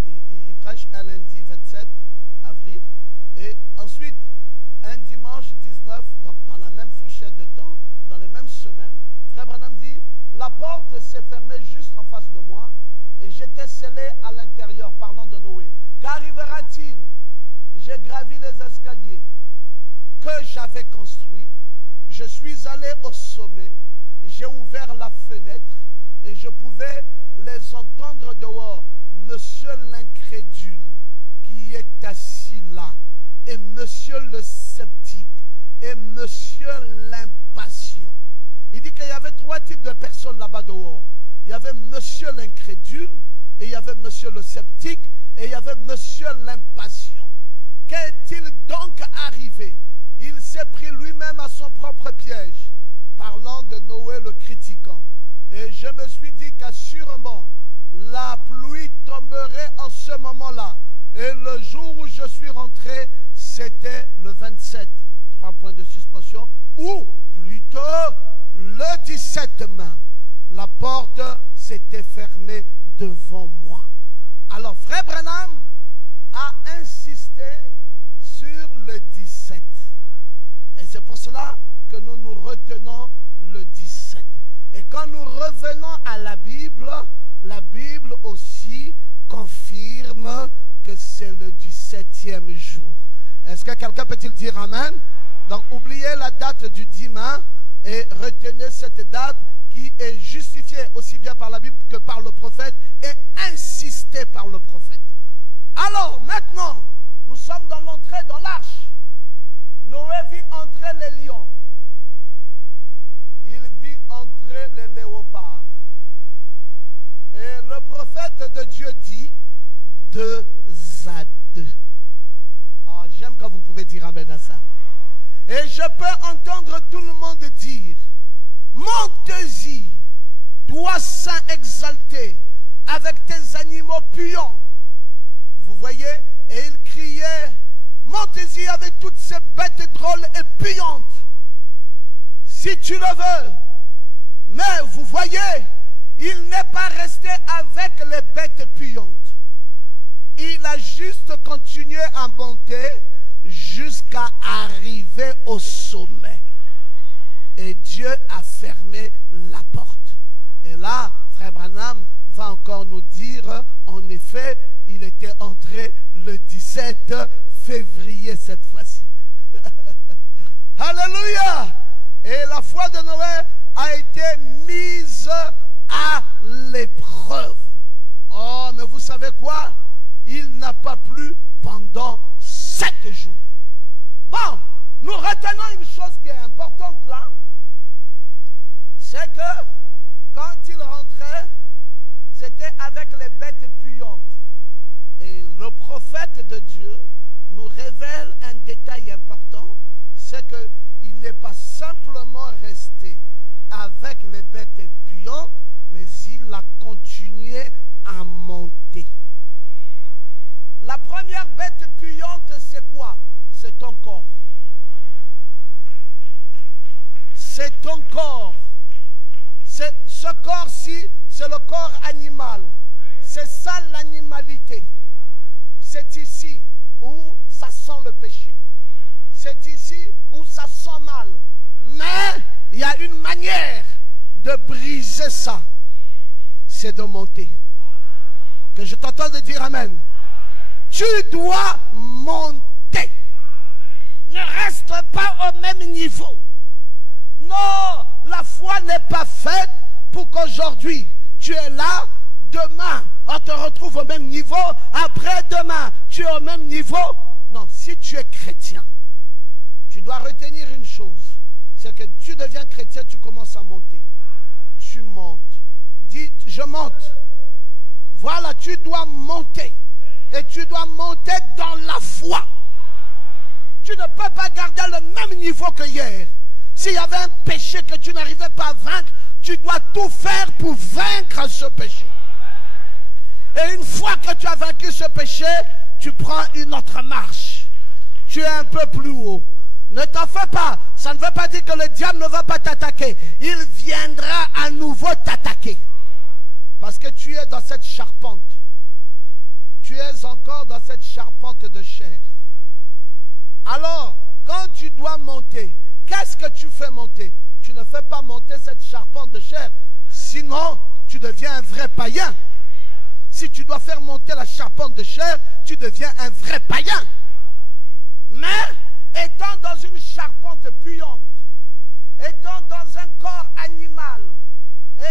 il prêche un lundi 27 avril. Et ensuite, un dimanche 19, donc dans la même fourchette de temps, dans les mêmes semaines, frère Branham dit, la porte s'est fermée juste en face de moi et j'étais scellé à l'intérieur, parlant de Noé. Qu'arrivera-t-il? J'ai gravi les escaliers que j'avais construits. Je suis allé au sommet. J'ai ouvert la fenêtre et je pouvais les entendre dehors. Monsieur l'incrédule qui est assis là, et monsieur le sceptique, et monsieur l'impatient. Il dit qu'il y avait trois types de personnes là-bas dehors. Il y avait monsieur l'incrédule, et il y avait monsieur le sceptique, et il y avait monsieur l'impatient. Qu'est-il donc arrivé? Il s'est pris lui-même à son propre piège, parlant de Noé le critiquant. Et je me suis dit qu'assurément, la pluie tomberait en ce moment-là. Et le jour où je suis rentré, c'était le 27. 3 points de suspension. Ou plutôt le 17 mai. La porte s'était fermée devant moi. Alors frère Branham a insisté sur le 17. Et c'est pour cela que nous nous retenons le 17. Et quand nous revenons à la Bible aussi confirme que c'est le 17e jour. Est-ce que quelqu'un peut-il dire Amen? Donc oubliez la date du 10 mai et retenez cette date qui est justifiée aussi bien par la Bible que par le prophète et insistée par le prophète. Alors maintenant, nous sommes dans l'entrée dans l'arche. Noé vit entrer les lions. Il vit entrer les léopards. Et le prophète de Dieu dit 2 à 2. Oh, j'aime quand vous pouvez dire amen à ça. Et je peux entendre tout le monde dire, montez-y, toi saint exalté, avec tes animaux puants. Vous voyez, et il criait, montez-y avec toutes ces bêtes drôles et puantes, si tu le veux. Mais vous voyez, il n'est pas resté avec les bêtes puantes. Il a juste continué à monter jusqu'à arriver au sommet. Et Dieu a fermé la porte. Et là, Frère Branham va encore nous dire, en effet, il était entré le 17 février cette fois-ci. Alléluia! Et la foi de Noé a été mise à l'épreuve. Oh, mais vous savez quoi? Il n'a pas plu pendant 7 jours. Bon, nous retenons une chose qui est importante là. C'est que quand il rentrait, c'était avec les bêtes puantes. Et le prophète de Dieu nous révèle un détail important. C'est qu'il n'est pas simplement resté avec les bêtes puantes, mais il a continué à monter. La première bête puante, c'est quoi? C'est ton corps. C'est ton corps. Ce corps-ci, c'est le corps animal. C'est ça l'animalité. C'est ici où ça sent le péché. C'est ici où ça sent mal. Mais il y a une manière de briser ça. C'est de monter. Que je t'entends de dire amen. Tu dois monter. Ne reste pas au même niveau. Non, la foi n'est pas faite pour qu'aujourd'hui tu es là, demain on te retrouve au même niveau, après-demain tu es au même niveau. Non, si tu es chrétien, tu dois retenir une chose, c'est que tu deviens chrétien, tu commences à monter. Tu montes. Dis, je monte. Voilà, tu dois monter. Et tu dois monter dans la foi. Tu ne peux pas garder le même niveau que hier. S'il y avait un péché que tu n'arrivais pas à vaincre, tu dois tout faire pour vaincre ce péché. Et une fois que tu as vaincu ce péché, tu prends une autre marche. Tu es un peu plus haut. Ne t'en fais pas. Ça ne veut pas dire que le diable ne va pas t'attaquer. Il viendra à nouveau t'attaquer. Parce que tu es dans cette charpente. Tu es encore dans cette charpente de chair. Alors, quand tu dois monter, qu'est-ce que tu fais monter? Tu ne fais pas monter cette charpente de chair. Sinon, tu deviens un vrai païen. Si tu dois faire monter la charpente de chair, tu deviens un vrai païen. Mais, étant dans une charpente puante, étant dans un corps animal,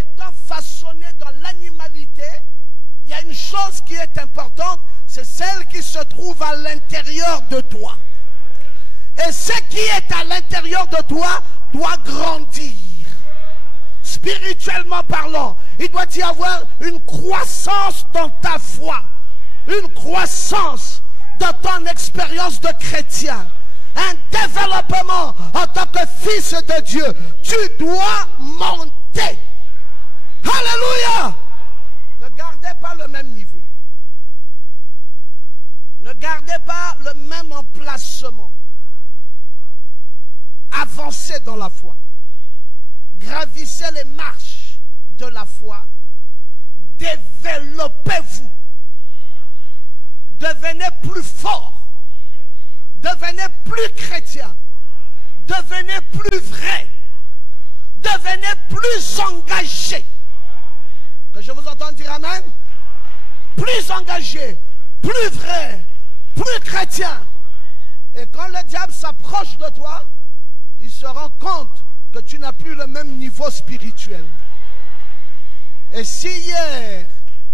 étant façonné dans l'animalité, il y a une chose qui est importante, c'est celle qui se trouve à l'intérieur de toi. Et ce qui est à l'intérieur de toi doit grandir. Spirituellement parlant, il doit y avoir une croissance dans ta foi, une croissance dans ton expérience de chrétien, un développement en tant que fils de Dieu. Tu dois monter. Alléluia! Ne gardez pas le même niveau. Ne gardez pas le même emplacement. Avancez dans la foi. Gravissez les marches de la foi. Développez-vous. Devenez plus fort. Devenez plus chrétien. Devenez plus vrai. Devenez plus engagé. Que je vous entende dire amen. Plus engagé, plus vrai, plus chrétien. Et quand le diable s'approche de toi, il se rend compte que tu n'as plus le même niveau spirituel. Et si hier,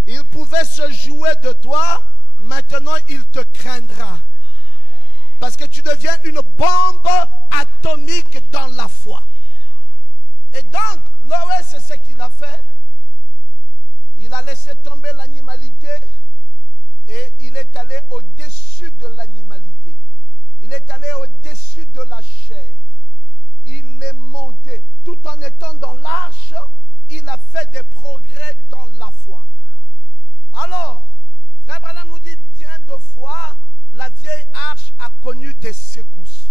il pouvait se jouer de toi, Maintenant, il te craindra. Parce que tu deviens une bombe atomique dans la foi. Et donc, Noé, c'est ce qu'il a fait. Il a laissé tomber l'animalité et il est allé au-dessus de l'animalité. Il est allé au-dessus de la chair. Il est monté. Tout en étant dans l'arche, il a fait des progrès dans la foi. Alors, Frère Branham nous dit bien de fois, la vieille arche a connu des secousses.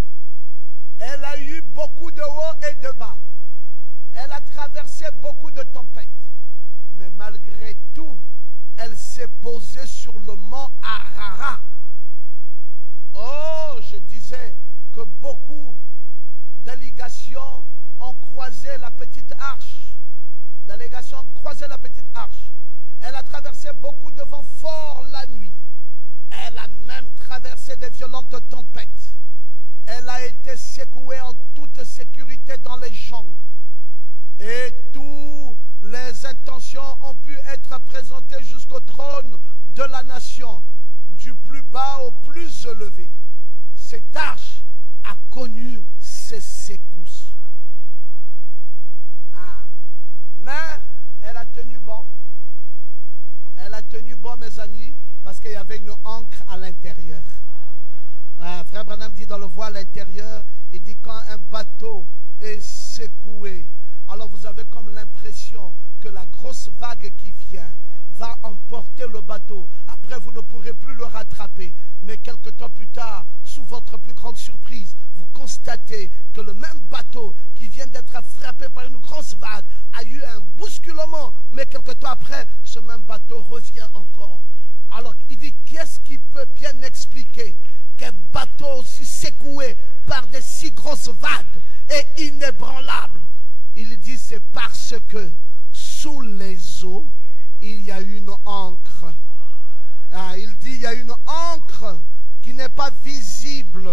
Elle a eu beaucoup de hauts et de bas. Elle a traversé beaucoup de tempêtes. Mais malgré tout, elle s'est posée sur le mont Ararat. Oh, je disais que beaucoup délégations ont croisé la petite arche. Délégations ont croisé la petite arche. Elle a traversé beaucoup de vents forts la nuit. Elle a même traversé des violentes tempêtes. Elle a été secouée en toute sécurité dans les jungles. Et toutes les intentions ont pu être présentées jusqu'au trône de la nation, du plus bas au plus élevé. Cette arche a connu ses secousses. Mais elle a tenu bon. Elle a tenu bon, mes amis, parce qu'il y avait une ancre à l'intérieur. Frère Branham dit dans le voile intérieur, il dit quand un bateau est secoué, alors vous avez comme l'impression que la grosse vague qui vient va emporter le bateau. Après, vous ne pourrez plus le rattraper. Mais quelque temps plus tard, sous votre plus grande surprise, vous constatez que le même bateau qui vient d'être frappé par une grosse vague a eu un bousculement. Mais quelque temps après, ce même bateau revient encore. Alors, il dit, qu'est-ce qui peut bien expliquer qu'un bateau aussi secoué par des si grosses vagues est inébranlable? Il dit, c'est parce que sous les eaux, il y a une ancre. Il dit, il y a une ancre qui n'est pas visible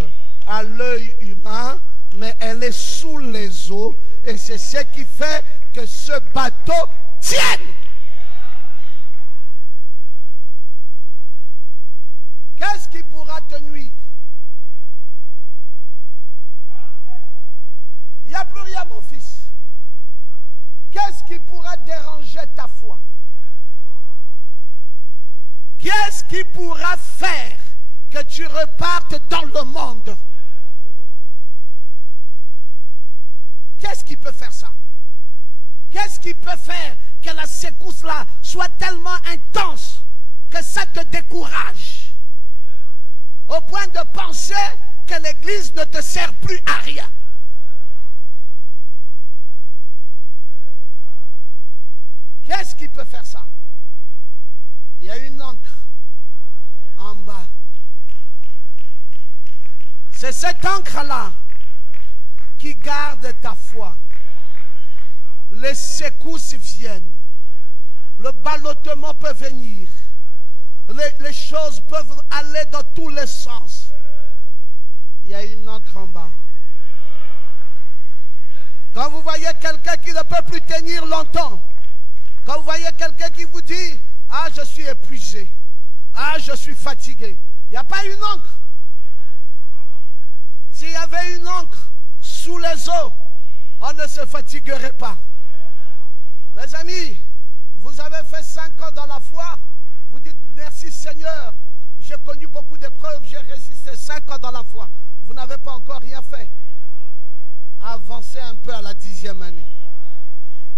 à l'œil humain, mais elle est sous les eaux. Et c'est ce qui fait que ce bateau tienne. Qu'est-ce qui pourra te nuire? Il n'y a plus rien, mon fils. Qu'est-ce qui pourra déranger ta foi? Qu'est-ce qui pourra faire que tu repartes dans le monde? Qu'est-ce qui peut faire ça? Qu'est-ce qui peut faire que la secousse-là soit tellement intense que ça te décourage au point de penser que l'église ne te sert plus à rien? Qu'est-ce qui peut faire ça? Il y a une encre en bas. C'est cette encre-là qui garde ta foi. Les secousses viennent. Le ballottement peut venir. Les choses peuvent aller dans tous les sens. Il y a une encre en bas. Quand vous voyez quelqu'un qui ne peut plus tenir longtemps, quand vous voyez quelqu'un qui vous dit, ah, je suis épuisé, ah, je suis fatigué, il n'y a pas une encre. S'il y avait une encre sous les eaux, on ne se fatiguerait pas. Mes amis, vous avez fait 5 ans dans la foi, vous dites, merci Seigneur, j'ai connu beaucoup d'épreuves, j'ai résisté 5 ans dans la foi. Vous n'avez pas encore rien fait. Avancez un peu à la 10e année.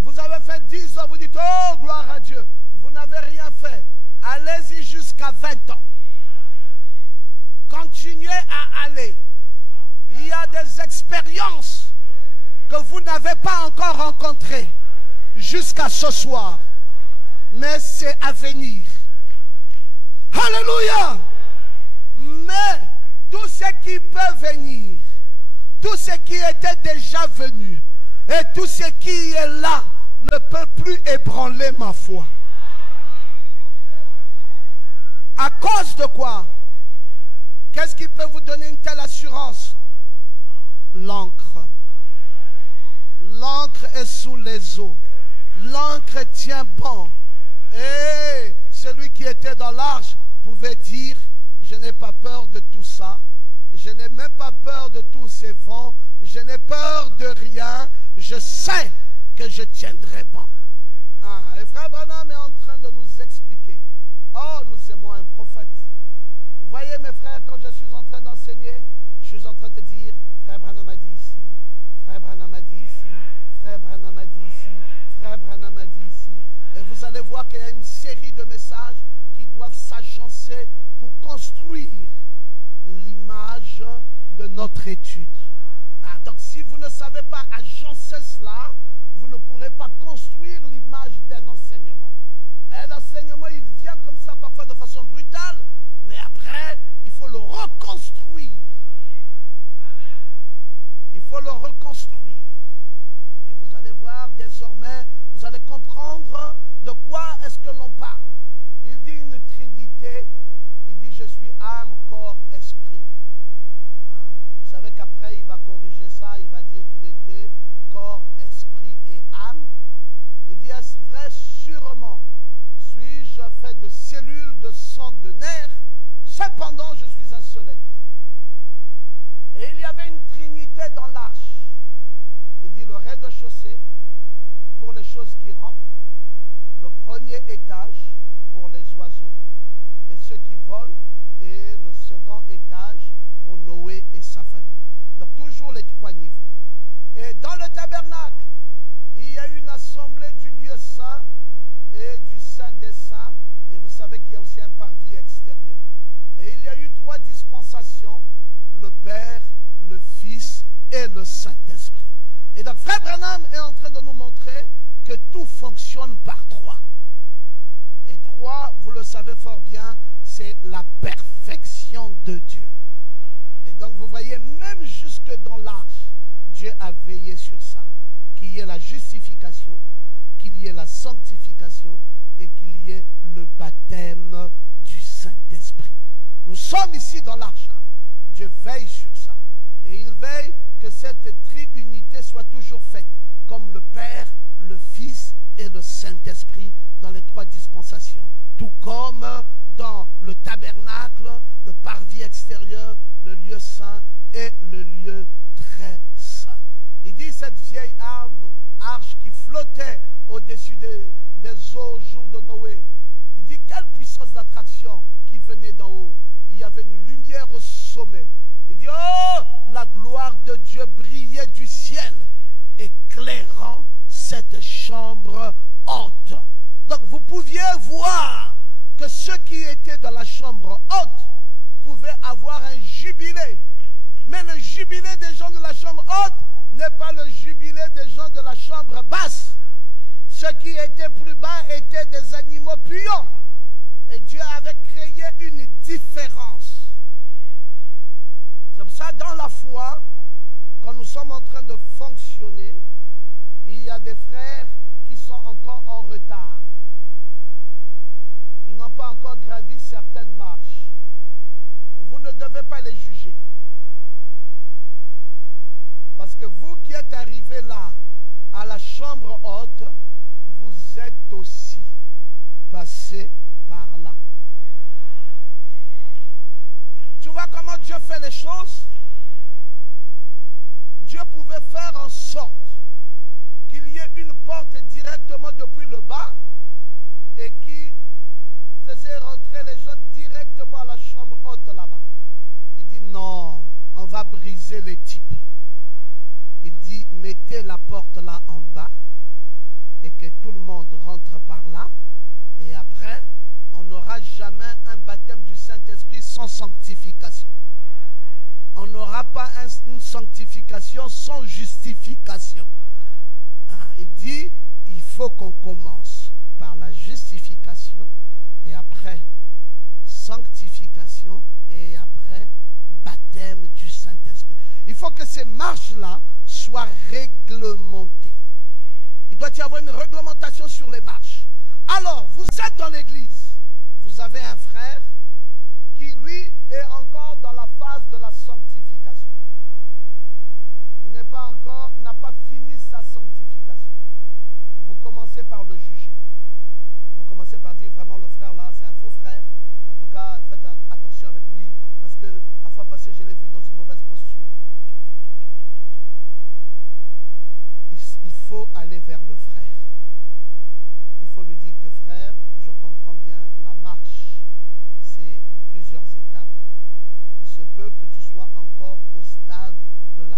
Vous avez fait 10 ans, vous dites, oh, gloire à Dieu. Vous n'avez rien fait. Allez-y jusqu'à 20 ans. Continuez à aller. Il y a des expériences que vous n'avez pas encore rencontrées jusqu'à ce soir. Mais c'est à venir. Alléluia. Mais tout ce qui peut venir, tout ce qui était déjà venu, et tout ce qui est là ne peut plus ébranler ma foi. À cause de quoi? Qu'est-ce qui peut vous donner une telle assurance? L'encre. L'encre est sous les eaux. L'encre tient bon. Et celui qui était dans l'arche pouvez dire, je n'ai pas peur de tout ça. Je n'ai même pas peur de tous ces vents. Je n'ai peur de rien. Je sais que je tiendrai bon. Et frère Branham est en train de nous expliquer. Oh, nous aimons un prophète. Vous voyez mes frères, quand je suis en train d'enseigner, je suis en train de dire, frère Branham a dit ici, frère Branham a dit ici, frère Branham a dit ici, frère Branham a dit ici. Et vous allez voir qu'il y a une série de messages qui doivent s'agencer pour construire l'image de notre étude. Donc si vous ne savez pas agencer cela, vous ne pourrez pas construire l'image d'un enseignement. Un enseignement, il vient comme ça parfois de façon brutale, mais après, il faut le reconstruire. Il faut le reconstruire. Et vous allez voir désormais, vous allez comprendre de quoi est-ce que l'on parle. Il dit une trinité, il dit je suis âme, corps, esprit. Vous savez qu'après il va corriger ça, il va dire qu'il était corps, esprit et âme. Il dit est-ce vrai? Sûrement. Suis-je fait de cellules, de sang, de nerfs? Cependant je suis un seul être. Et il y avait une trinité dans l'arche. Il dit le rez-de-chaussée pour les choses qui rampent, le premier étage pour les oiseaux et ceux qui volent, et le second étage pour Noé et sa famille. Donc toujours les trois niveaux. Et dans le tabernacle, il y a une assemblée du lieu saint et du saint des saints. Et vous savez qu'il y a aussi un parvis extérieur. Et il y a eu trois dispensations, le Père, le Fils et le Saint-Esprit. Et donc frère Branham est en train de nous montrer que tout fonctionne par trois. Et trois, vous le savez fort bien, c'est la perfection de Dieu. Et donc vous voyez, même jusque dans l'arche, Dieu a veillé sur ça. Qu'il y ait la justification, qu'il y ait la sanctification et qu'il y ait le baptême du Saint-Esprit. Nous sommes ici dans l'arche. Dieu veille sur ça. Et il veille que cette triunité soit toujours faite, comme le Père, le Fils et le Saint-Esprit dans les trois dispensations. Tout comme dans le tabernacle, le parvis extérieur, le lieu saint et le lieu très saint. Il dit cette vieille arche qui flottait au-dessus des eaux au jour de Noé. Il dit quelle puissance d'attraction qui venait d'en haut. Il y avait une lumière au sommet. Il dit oh, la gloire de Dieu brillait du ciel, éclairant cette chambre haute. Donc vous pouviez voir que ceux qui étaient dans la chambre haute pouvaient avoir un jubilé. Mais le jubilé des gens de la chambre haute n'est pas le jubilé des gens de la chambre basse. Ceux qui étaient plus bas étaient des animaux puants. Et Dieu avait créé une différence. C'est pour ça, dans la foi, quand nous sommes en train de fonctionner, il y a des frères qui sont encore en retard. Ils n'ont pas encore gravi certaines marches. Vous ne devez pas les juger. Parce que vous qui êtes arrivés là, à la chambre haute, vous êtes aussi passés par là. Tu vois comment Dieu fait les choses? Dieu pouvait faire en sorte qu'il y ait une porte directement depuis le bas et qui faisait rentrer les gens directement à la chambre haute là-bas. Il dit non, on va briser les types. Il dit mettez la porte là en bas et que tout le monde rentre par là, et après on n'aura jamais un baptême du Saint-Esprit sans sanctification. On n'aura pas une sanctification sans justification. Il dit il faut qu'on commence par la justification et après sanctification et après baptême du Saint-Esprit. Il faut que ces marches-là soient réglementées. Il doit y avoir une réglementation sur les marches. Alors, vous êtes dans l'église. Vous avez un frère qui, lui, est encore dans la phase de la sanctification. Il n'a pas fini sa sanctification. Vous commencez par le juger. Vous commencez par dire vraiment le frère là, c'est un faux frère. En tout cas,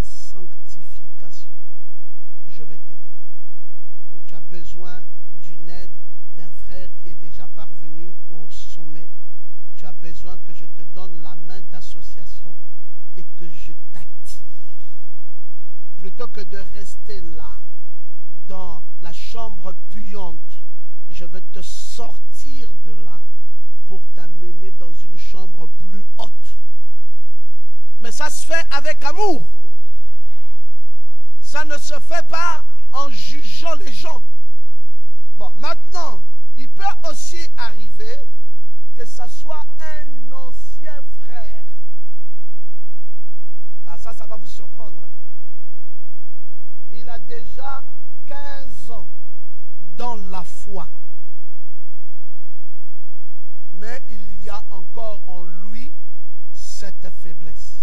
la sanctification, je vais t'aider. Tu as besoin d'une aide d'un frère qui est déjà parvenu au sommet. Tu as besoin que je te donne la main d'association et que je t'attire. Plutôt que de rester là, dans la chambre puante, je veux te sortir de là pour t'amener dans une chambre plus haute. Mais ça se fait avec amour. Ça ne se fait pas en jugeant les gens. Bon, maintenant, il peut aussi arriver que ça soit un ancien frère. Ah, ça va vous surprendre. Hein? Il a déjà 15 ans dans la foi. Mais il y a encore en lui cette faiblesse.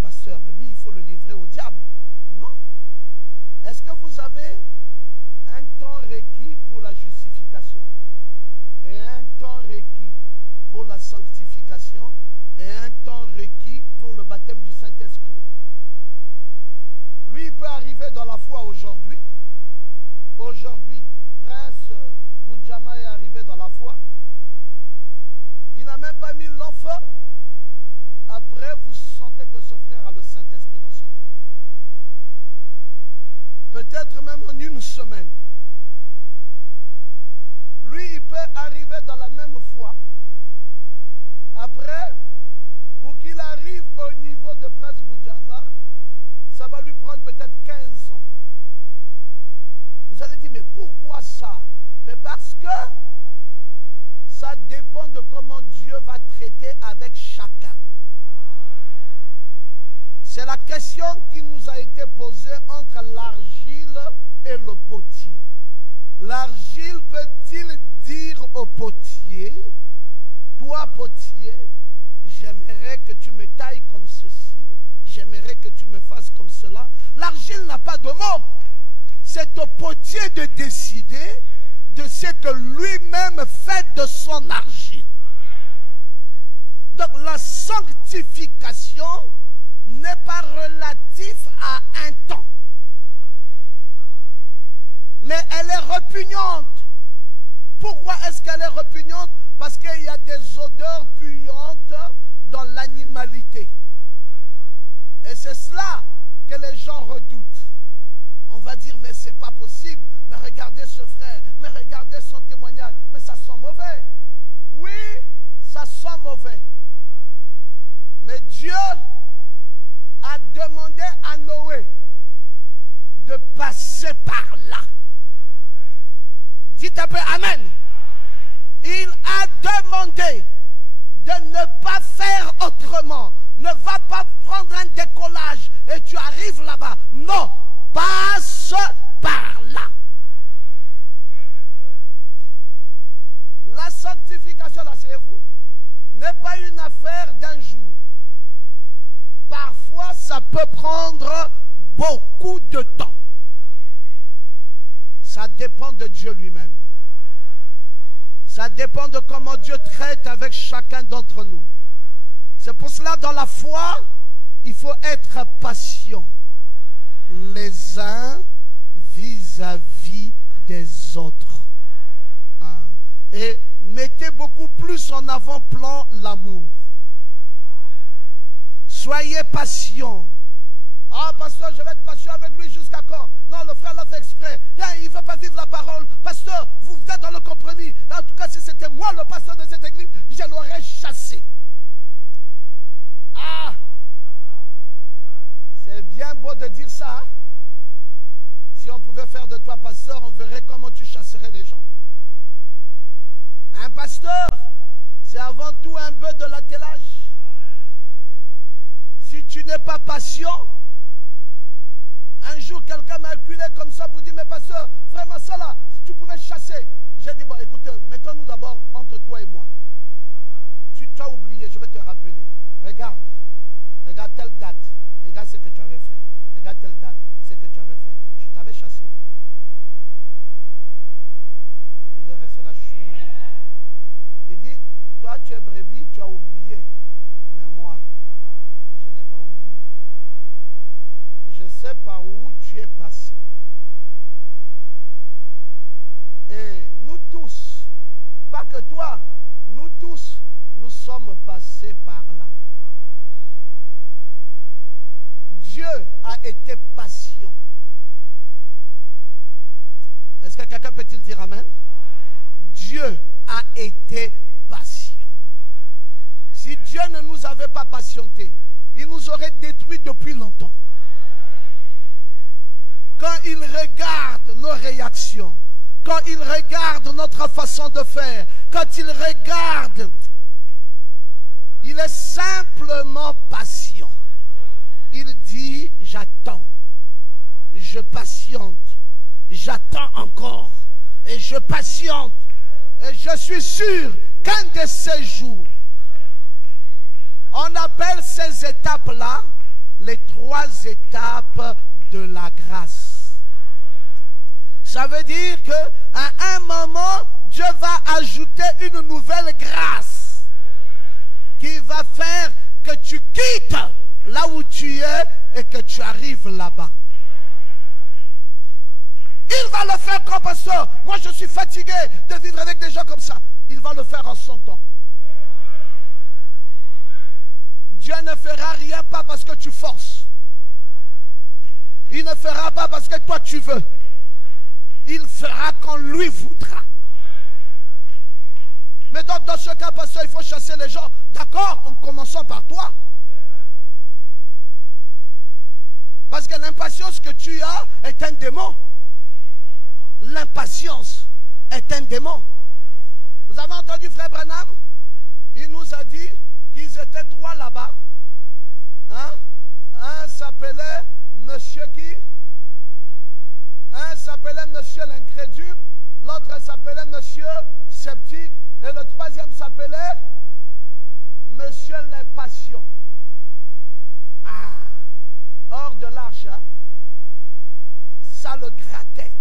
Pasteur, mais lui, il faut le livrer au diable. Non. Est-ce que vous avez un temps requis pour la justification et un temps requis pour la sanctification et un temps requis pour le baptême du Saint-Esprit? Lui, il peut arriver dans la foi aujourd'hui. Aujourd'hui, Prince Boudjama est arrivé dans la foi. Il n'a même pas mis l'enfant. Après, vous sentez que ce frère a le Saint-Esprit dans son cœur. Peut-être même en une semaine. Lui, il peut arriver dans la même foi. Après, pour qu'il arrive au niveau de Prince Boudjama, ça va lui prendre peut-être 15 ans. Vous allez dire, mais pourquoi ça? Mais parce que ça dépend de comment Dieu va traiter avec chacun. C'est la question qui nous a été posée entre l'argile et le potier. L'argile peut-il dire au potier, toi potier, j'aimerais que tu me tailles comme ceci, j'aimerais que tu me fasses comme cela. L'argile n'a pas de mot. C'est au potier de décider de ce que lui-même fait de son argile. Donc la sanctification n'est pas relative à un temps. Mais elle est répugnante. Pourquoi est-ce qu'elle est répugnante? Parce qu'il y a des odeurs puantes dans l'animalité. Et c'est cela que les gens redoutent. On va dire, mais c'est pas possible. Mais regardez ce frère, mais regardez son témoignage. Mais ça sent mauvais. Oui, ça sent mauvais. Mais Dieu a demandé à Noé de passer par là. Dites un peu Amen. Il a demandé de ne pas faire autrement. Ne va pas prendre un décollage et tu arrives là-bas. Non, passe par là. La sanctification, là, asseyez-vous, n'est pas une affaire d'un jour. Parfois, ça peut prendre beaucoup de temps. Ça dépend de Dieu lui-même. Ça dépend de comment Dieu traite avec chacun d'entre nous. C'est pour cela, dans la foi, il faut être patient les uns vis-à-vis des autres. Et mettez beaucoup plus en avant-plan l'amour. Soyez patient. Ah, pasteur, je vais être patient avec lui jusqu'à quand? Non, le frère l'a fait exprès. Il ne veut pas vivre la parole. Pasteur, vous êtes dans le compromis. En tout cas, si c'était moi le pasteur de cette église, je l'aurais chassé. Ah, c'est bien beau de dire ça. Hein? Si on pouvait faire de toi pasteur, on verrait comment tu chasserais les gens. Un pasteur, c'est avant tout un bœuf de l'attelage. Si tu n'es pas patient, un jour quelqu'un m'a acculé comme ça pour dire, mais pasteur, vraiment ça là, si tu pouvais chasser. J'ai dit, bon écoutez, mettons-nous d'abord entre toi et moi. Tu as oublié, je vais te rappeler. Regarde telle date, regarde ce que tu avais fait. Regarde telle date, ce que tu avais fait. Je t'avais chassé. Il est resté là, il dit, toi tu es brebis, tu as oublié. Mais moi, je n'ai pas oublié. quoi? Nous tous, nous sommes passés par là. Dieu a été patient. Est-ce que quelqu'un peut-il dire amen? Dieu a été patient. Si Dieu ne nous avait pas patienté, il nous aurait détruits depuis longtemps. Quand il regarde nos réactions, quand il regarde notre façon de faire, quand il regarde, il est simplement patient. Il dit, j'attends, je patiente, j'attends encore, et je patiente, et je suis sûr qu'un de ces jours, on appelle ces étapes-là les 3 étapes de la grâce. Ça veut dire qu'à un moment, Dieu va ajouter une nouvelle grâce qui va faire que tu quittes là où tu es et que tu arrives là-bas. Il va le faire comme pasteur. Moi, je suis fatigué de vivre avec des gens comme ça. Il va le faire en son temps. Dieu ne fera rien pas parce que tu forces. Il ne fera pas parce que toi tu veux. Il fera quand lui voudra. Mais donc dans ce cas, pasteur, il faut chasser les gens. D'accord, en commençant par toi. Parce que l'impatience que tu as est un démon. L'impatience est un démon. Vous avez entendu frère Branham? Il nous a dit qu'ils étaient 3 là-bas. Hein? Un s'appelait Monsieur qui? Un s'appelait Monsieur l'incrédule, l'autre s'appelait Monsieur sceptique, et le 3e s'appelait Monsieur l'impatient. Hors de l'arche, hein? Ça le grattait.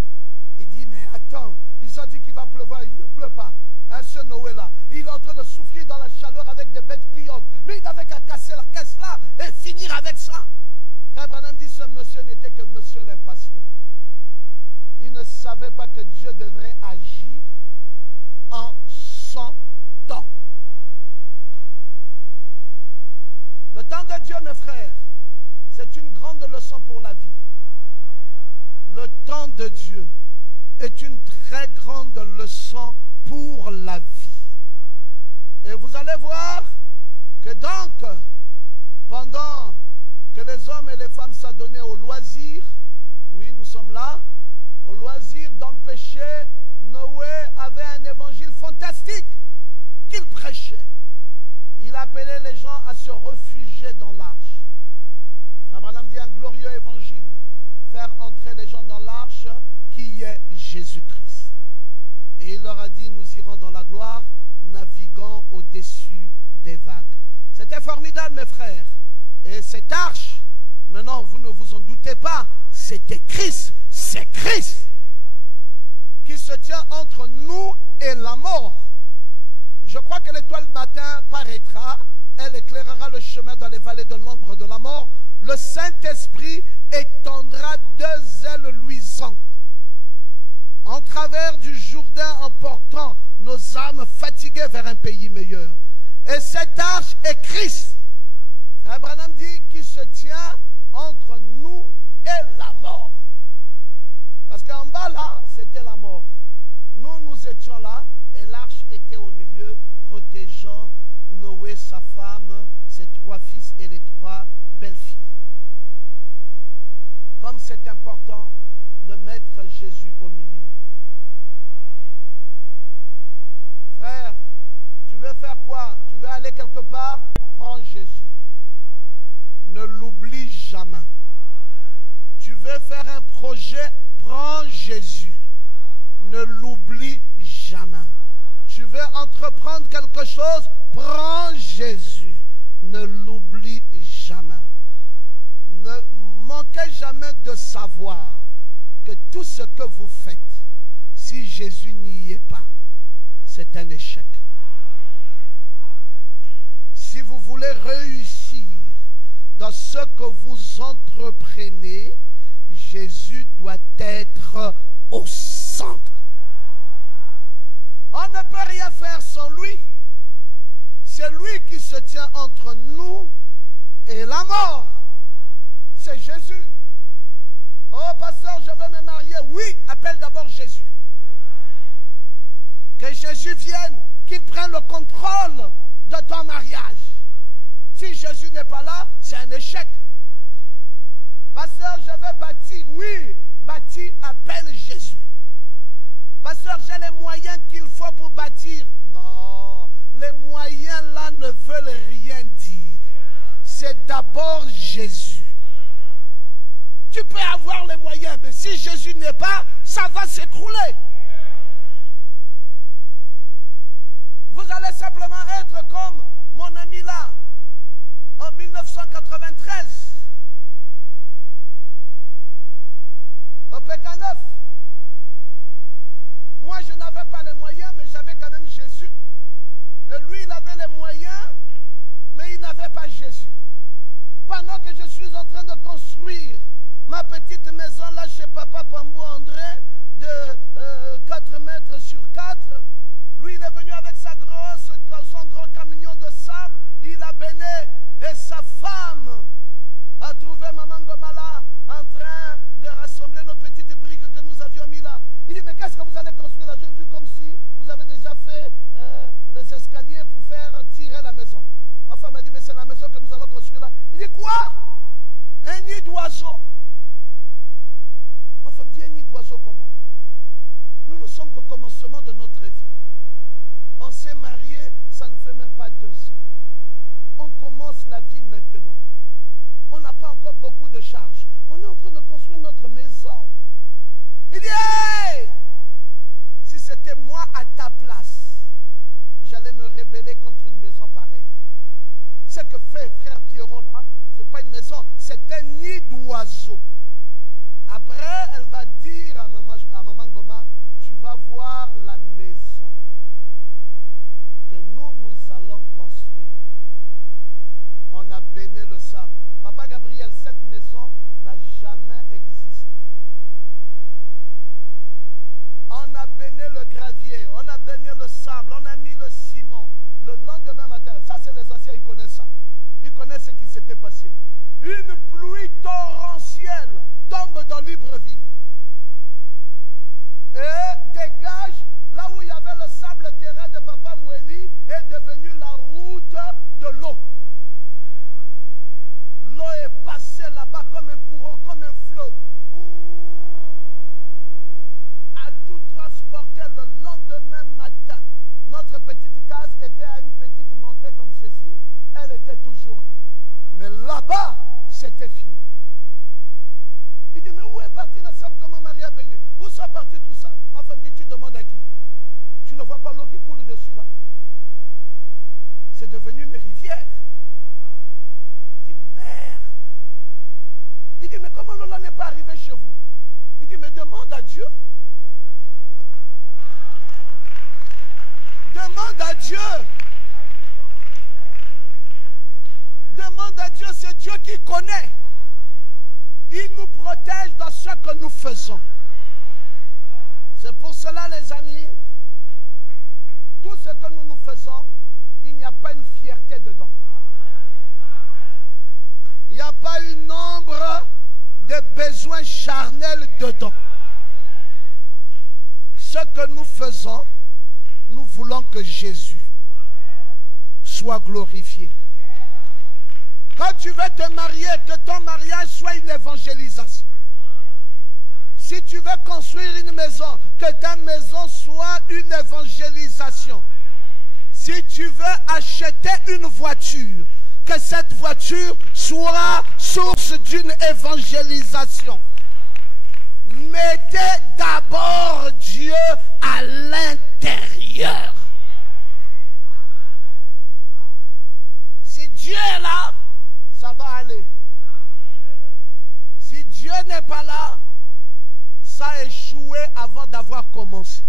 Il dit, mais attends, ils ont dit qu'il va pleuvoir, il ne pleut pas. Hein, ce Noé-là, il est en train de souffrir dans la chaleur avec des bêtes pillantes. Mais il n'avait qu'à casser la caisse là et finir avec ça. Frère Branham dit, ce monsieur n'était que monsieur l'impatient. Il ne savait pas que Dieu devrait agir en son temps. Le temps de Dieu, mes frères, c'est une grande leçon pour la vie. Le temps de Dieu est une très grande leçon pour la vie. Et vous allez voir que donc, pendant que les hommes et les femmes s'adonnaient au loisir, oui, nous sommes là, au loisir dans le péché, Noé avait un évangile fantastique qu'il prêchait. Il appelait les gens à se réfugier dans l'arche. Abraham dit un glorieux évangile, faire entrer les gens dans l'arche qui est Jésus-Christ. Et il leur a dit, nous irons dans la gloire, naviguant au-dessus des vagues. C'était formidable, mes frères. Et cette arche, maintenant, vous ne vous en doutez pas, c'était Christ. C'est Christ qui se tient entre nous et la mort. Je crois que l'étoile matin paraîtra, elle éclairera le chemin dans les vallées de l'ombre de la mort. Le Saint-Esprit étendra 2 ailes luisantes en travers du Jourdain, emportant nos âmes fatiguées vers un pays meilleur. Et cette arche est Christ. Abraham dit qu'il se tient entre nous et la mort. Parce qu'en bas là, c'était la mort. Nous, nous étions là et l'arche était au milieu, protégeant Noé, sa femme, ses 3 fils et les 3 belles-filles. Comme c'est important de mettre Jésus au milieu. Frère, tu veux faire quoi? Tu veux aller quelque part? Prends Jésus. Ne l'oublie jamais. Tu veux faire un projet? Prends Jésus. Ne l'oublie jamais. Tu veux entreprendre quelque chose? Prends Jésus. Ne l'oublie jamais. Ne manquez jamais de savoir que tout ce que vous faites, si Jésus n'y est pas, c'est un échec. Si vous voulez réussir dans ce que vous entreprenez, Jésus doit être au centre. Oh, On ne peut rien faire sans lui. C'est lui qui se tient entre nous et la mort. C'est Jésus. Oh pasteur, je veux me marier. Oui, appelle d'abord Jésus. Que Jésus vienne, qu'il prenne le contrôle de ton mariage. Si Jésus n'est pas là, c'est un échec. Pasteur, je veux bâtir. Oui, bâtir, appelle Jésus. Pasteur, j'ai les moyens qu'il faut pour bâtir. Non, les moyens là ne veulent rien dire. C'est d'abord Jésus. Tu peux avoir les moyens, mais si Jésus n'est pas, ça va s'écrouler. Vous allez simplement être comme mon ami là, en 1993, au PK9. Moi, je n'avais pas les moyens, mais j'avais quand même Jésus. Et lui, il avait les moyens, mais il n'avait pas Jésus. Pendant que je suis en train de construire ma petite maison là chez Papa Pambou André, de 4 mètres sur 4, lui, il est venu avec son gros camion de sable, il a béné, et sa femme a trouvé Maman Gomala en train de rassembler nos petites briques que nous avions mis là. Il dit, mais qu'est-ce que vous allez construire là? J'ai vu comme si vous avez déjà fait les escaliers pour faire tirer la maison. Ma femme m'a dit, mais c'est la maison que nous allons construire là. Il dit, quoi? Un nid d'oiseau. Ma femme dit, un nid d'oiseau comment? Nous ne sommes qu'au commencement de notre vie. On s'est marié, ça ne fait même pas 2 ans. On commence la vie maintenant. On n'a pas encore beaucoup de charges. On est en train de construire notre maison. Il dit, hey! Si c'était moi à ta place, j'allais me rebeller contre une maison pareille. Ce que fait frère Pierrot là, ce n'est pas une maison, c'est un nid d'oiseaux. Après, elle va dire à maman Goma, tu vas voir la maison que nous allons construire. On a béni le sable. Papa Gabriel, cette maison n'a jamais existé. On a béni le gravier, on a béni le sable, on a mis le ciment. Le lendemain matin, ça c'est les anciens, ils connaissent ça. Ils connaissent ce qui s'était passé. Une pluie torrentielle tombe dans Libreville et dégage là où il y avait le sable terrain de Papa Moueli, est devenu la route de l'eau. L'eau est passée là-bas comme un courant, comme un fleuve. A tout transporté le lendemain matin. Notre petite case était à une petite montée comme ceci. Elle était toujours là. Mais là-bas, c'était fini. Il dit, mais où est parti le sable? Comment Marie a béni? Où sont partis tout ça? Ma femme dit, tu demandes à qui? Tu ne vois pas l'eau qui coule dessus là? C'est devenu une rivière. Il dit, merde. Il dit, mais comment l'eau là n'est pas arrivée chez vous? Il dit, mais demande à Dieu. Demande à Dieu. Demande à Dieu, c'est Dieu qui connaît. Il nous protège dans ce que nous faisons. C'est pour cela, les amis, tout ce que nous faisons, il n'y a pas une fierté dedans. Il n'y a pas une ombre de besoins charnels dedans. Ce que nous faisons, nous voulons que Jésus soit glorifié. Quand tu veux te marier, que ton mariage soit une évangélisation. Si tu veux construire une maison, que ta maison soit une évangélisation. Si tu veux acheter une voiture, que cette voiture soit source d'une évangélisation. Mettez d'abord Dieu à l'intérieur. Si Dieu est là, ça va aller. Si Dieu n'est pas là, ça a échoué avant d'avoir commencé.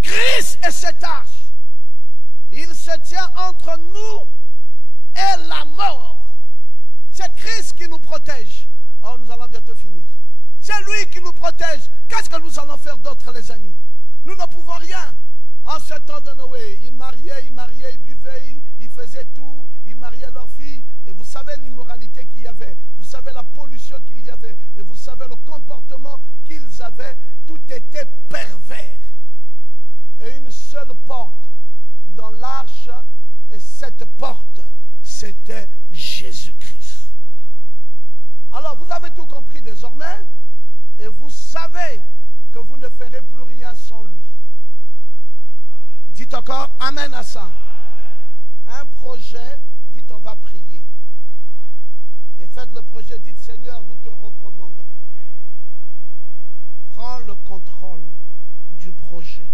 Christ est cette arche. Il se tient entre nous et la mort. C'est Christ qui nous protège. Oh, nous allons bientôt finir. C'est lui qui nous protège. Qu'est-ce que nous allons faire d'autre, les amis? Nous ne pouvons rien. En ce temps de Noé, ils mariaient, ils buvaient, ils faisaient tout, ils mariaient leurs filles. Et vous savez l'immoralité qu'il y avait, vous savez la pollution qu'il y avait, et vous savez le comportement qu'ils avaient. Tout était pervers. Et une seule porte dans l'arche, et cette porte, c'était Jésus-Christ. Alors vous avez tout compris désormais, et vous savez que vous ne ferez plus rien sans lui. Dites encore amen à ça. Un projet, dites on va prier. Et faites le projet, dites Seigneur, nous te recommandons. Prends le contrôle du projet.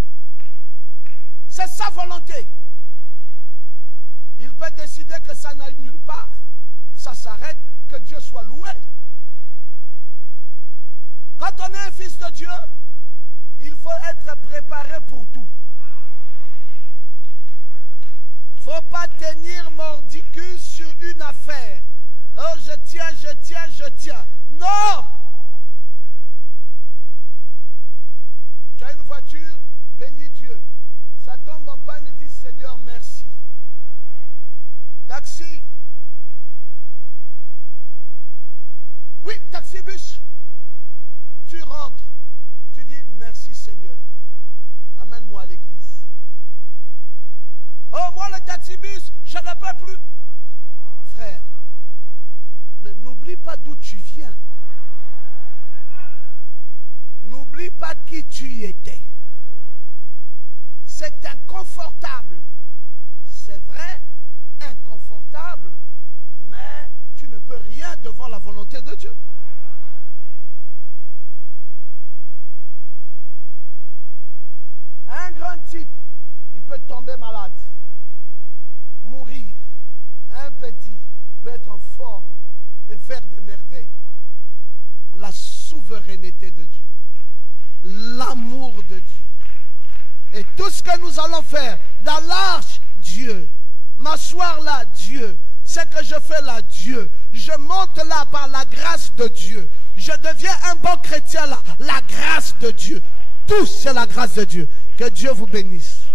C'est sa volonté. Il peut décider que ça n'aille nulle part. Ça s'arrête, que Dieu soit loué. Quand on est un fils de Dieu, il faut être préparé pour tout. Il ne faut pas tenir mordicus sur une affaire. Oh, je tiens. Non! Tu as une voiture, bénis Dieu. Ça tombe en panne et dit Seigneur, merci. Taxi. Oui, taxi-bus. Tu rentres. Tu dis merci Seigneur. Amène-moi à l'église. Oh, moi le taxi-bus, je ne peux plus. Frère, mais n'oublie pas d'où tu viens. N'oublie pas qui tu étais. C'est inconfortable. C'est vrai, inconfortable, mais tu ne peux rien devant la volonté de Dieu. Un grand type, il peut tomber malade, mourir. Un petit peut être en forme et faire des merveilles. La souveraineté de Dieu, l'amour de Dieu. Et tout ce que nous allons faire dans l'arche, Dieu. M'asseoir là, Dieu. Ce que je fais là, Dieu. Je monte là par la grâce de Dieu. Je deviens un bon chrétien là, la grâce de Dieu. Tout c'est la grâce de Dieu. Que Dieu vous bénisse.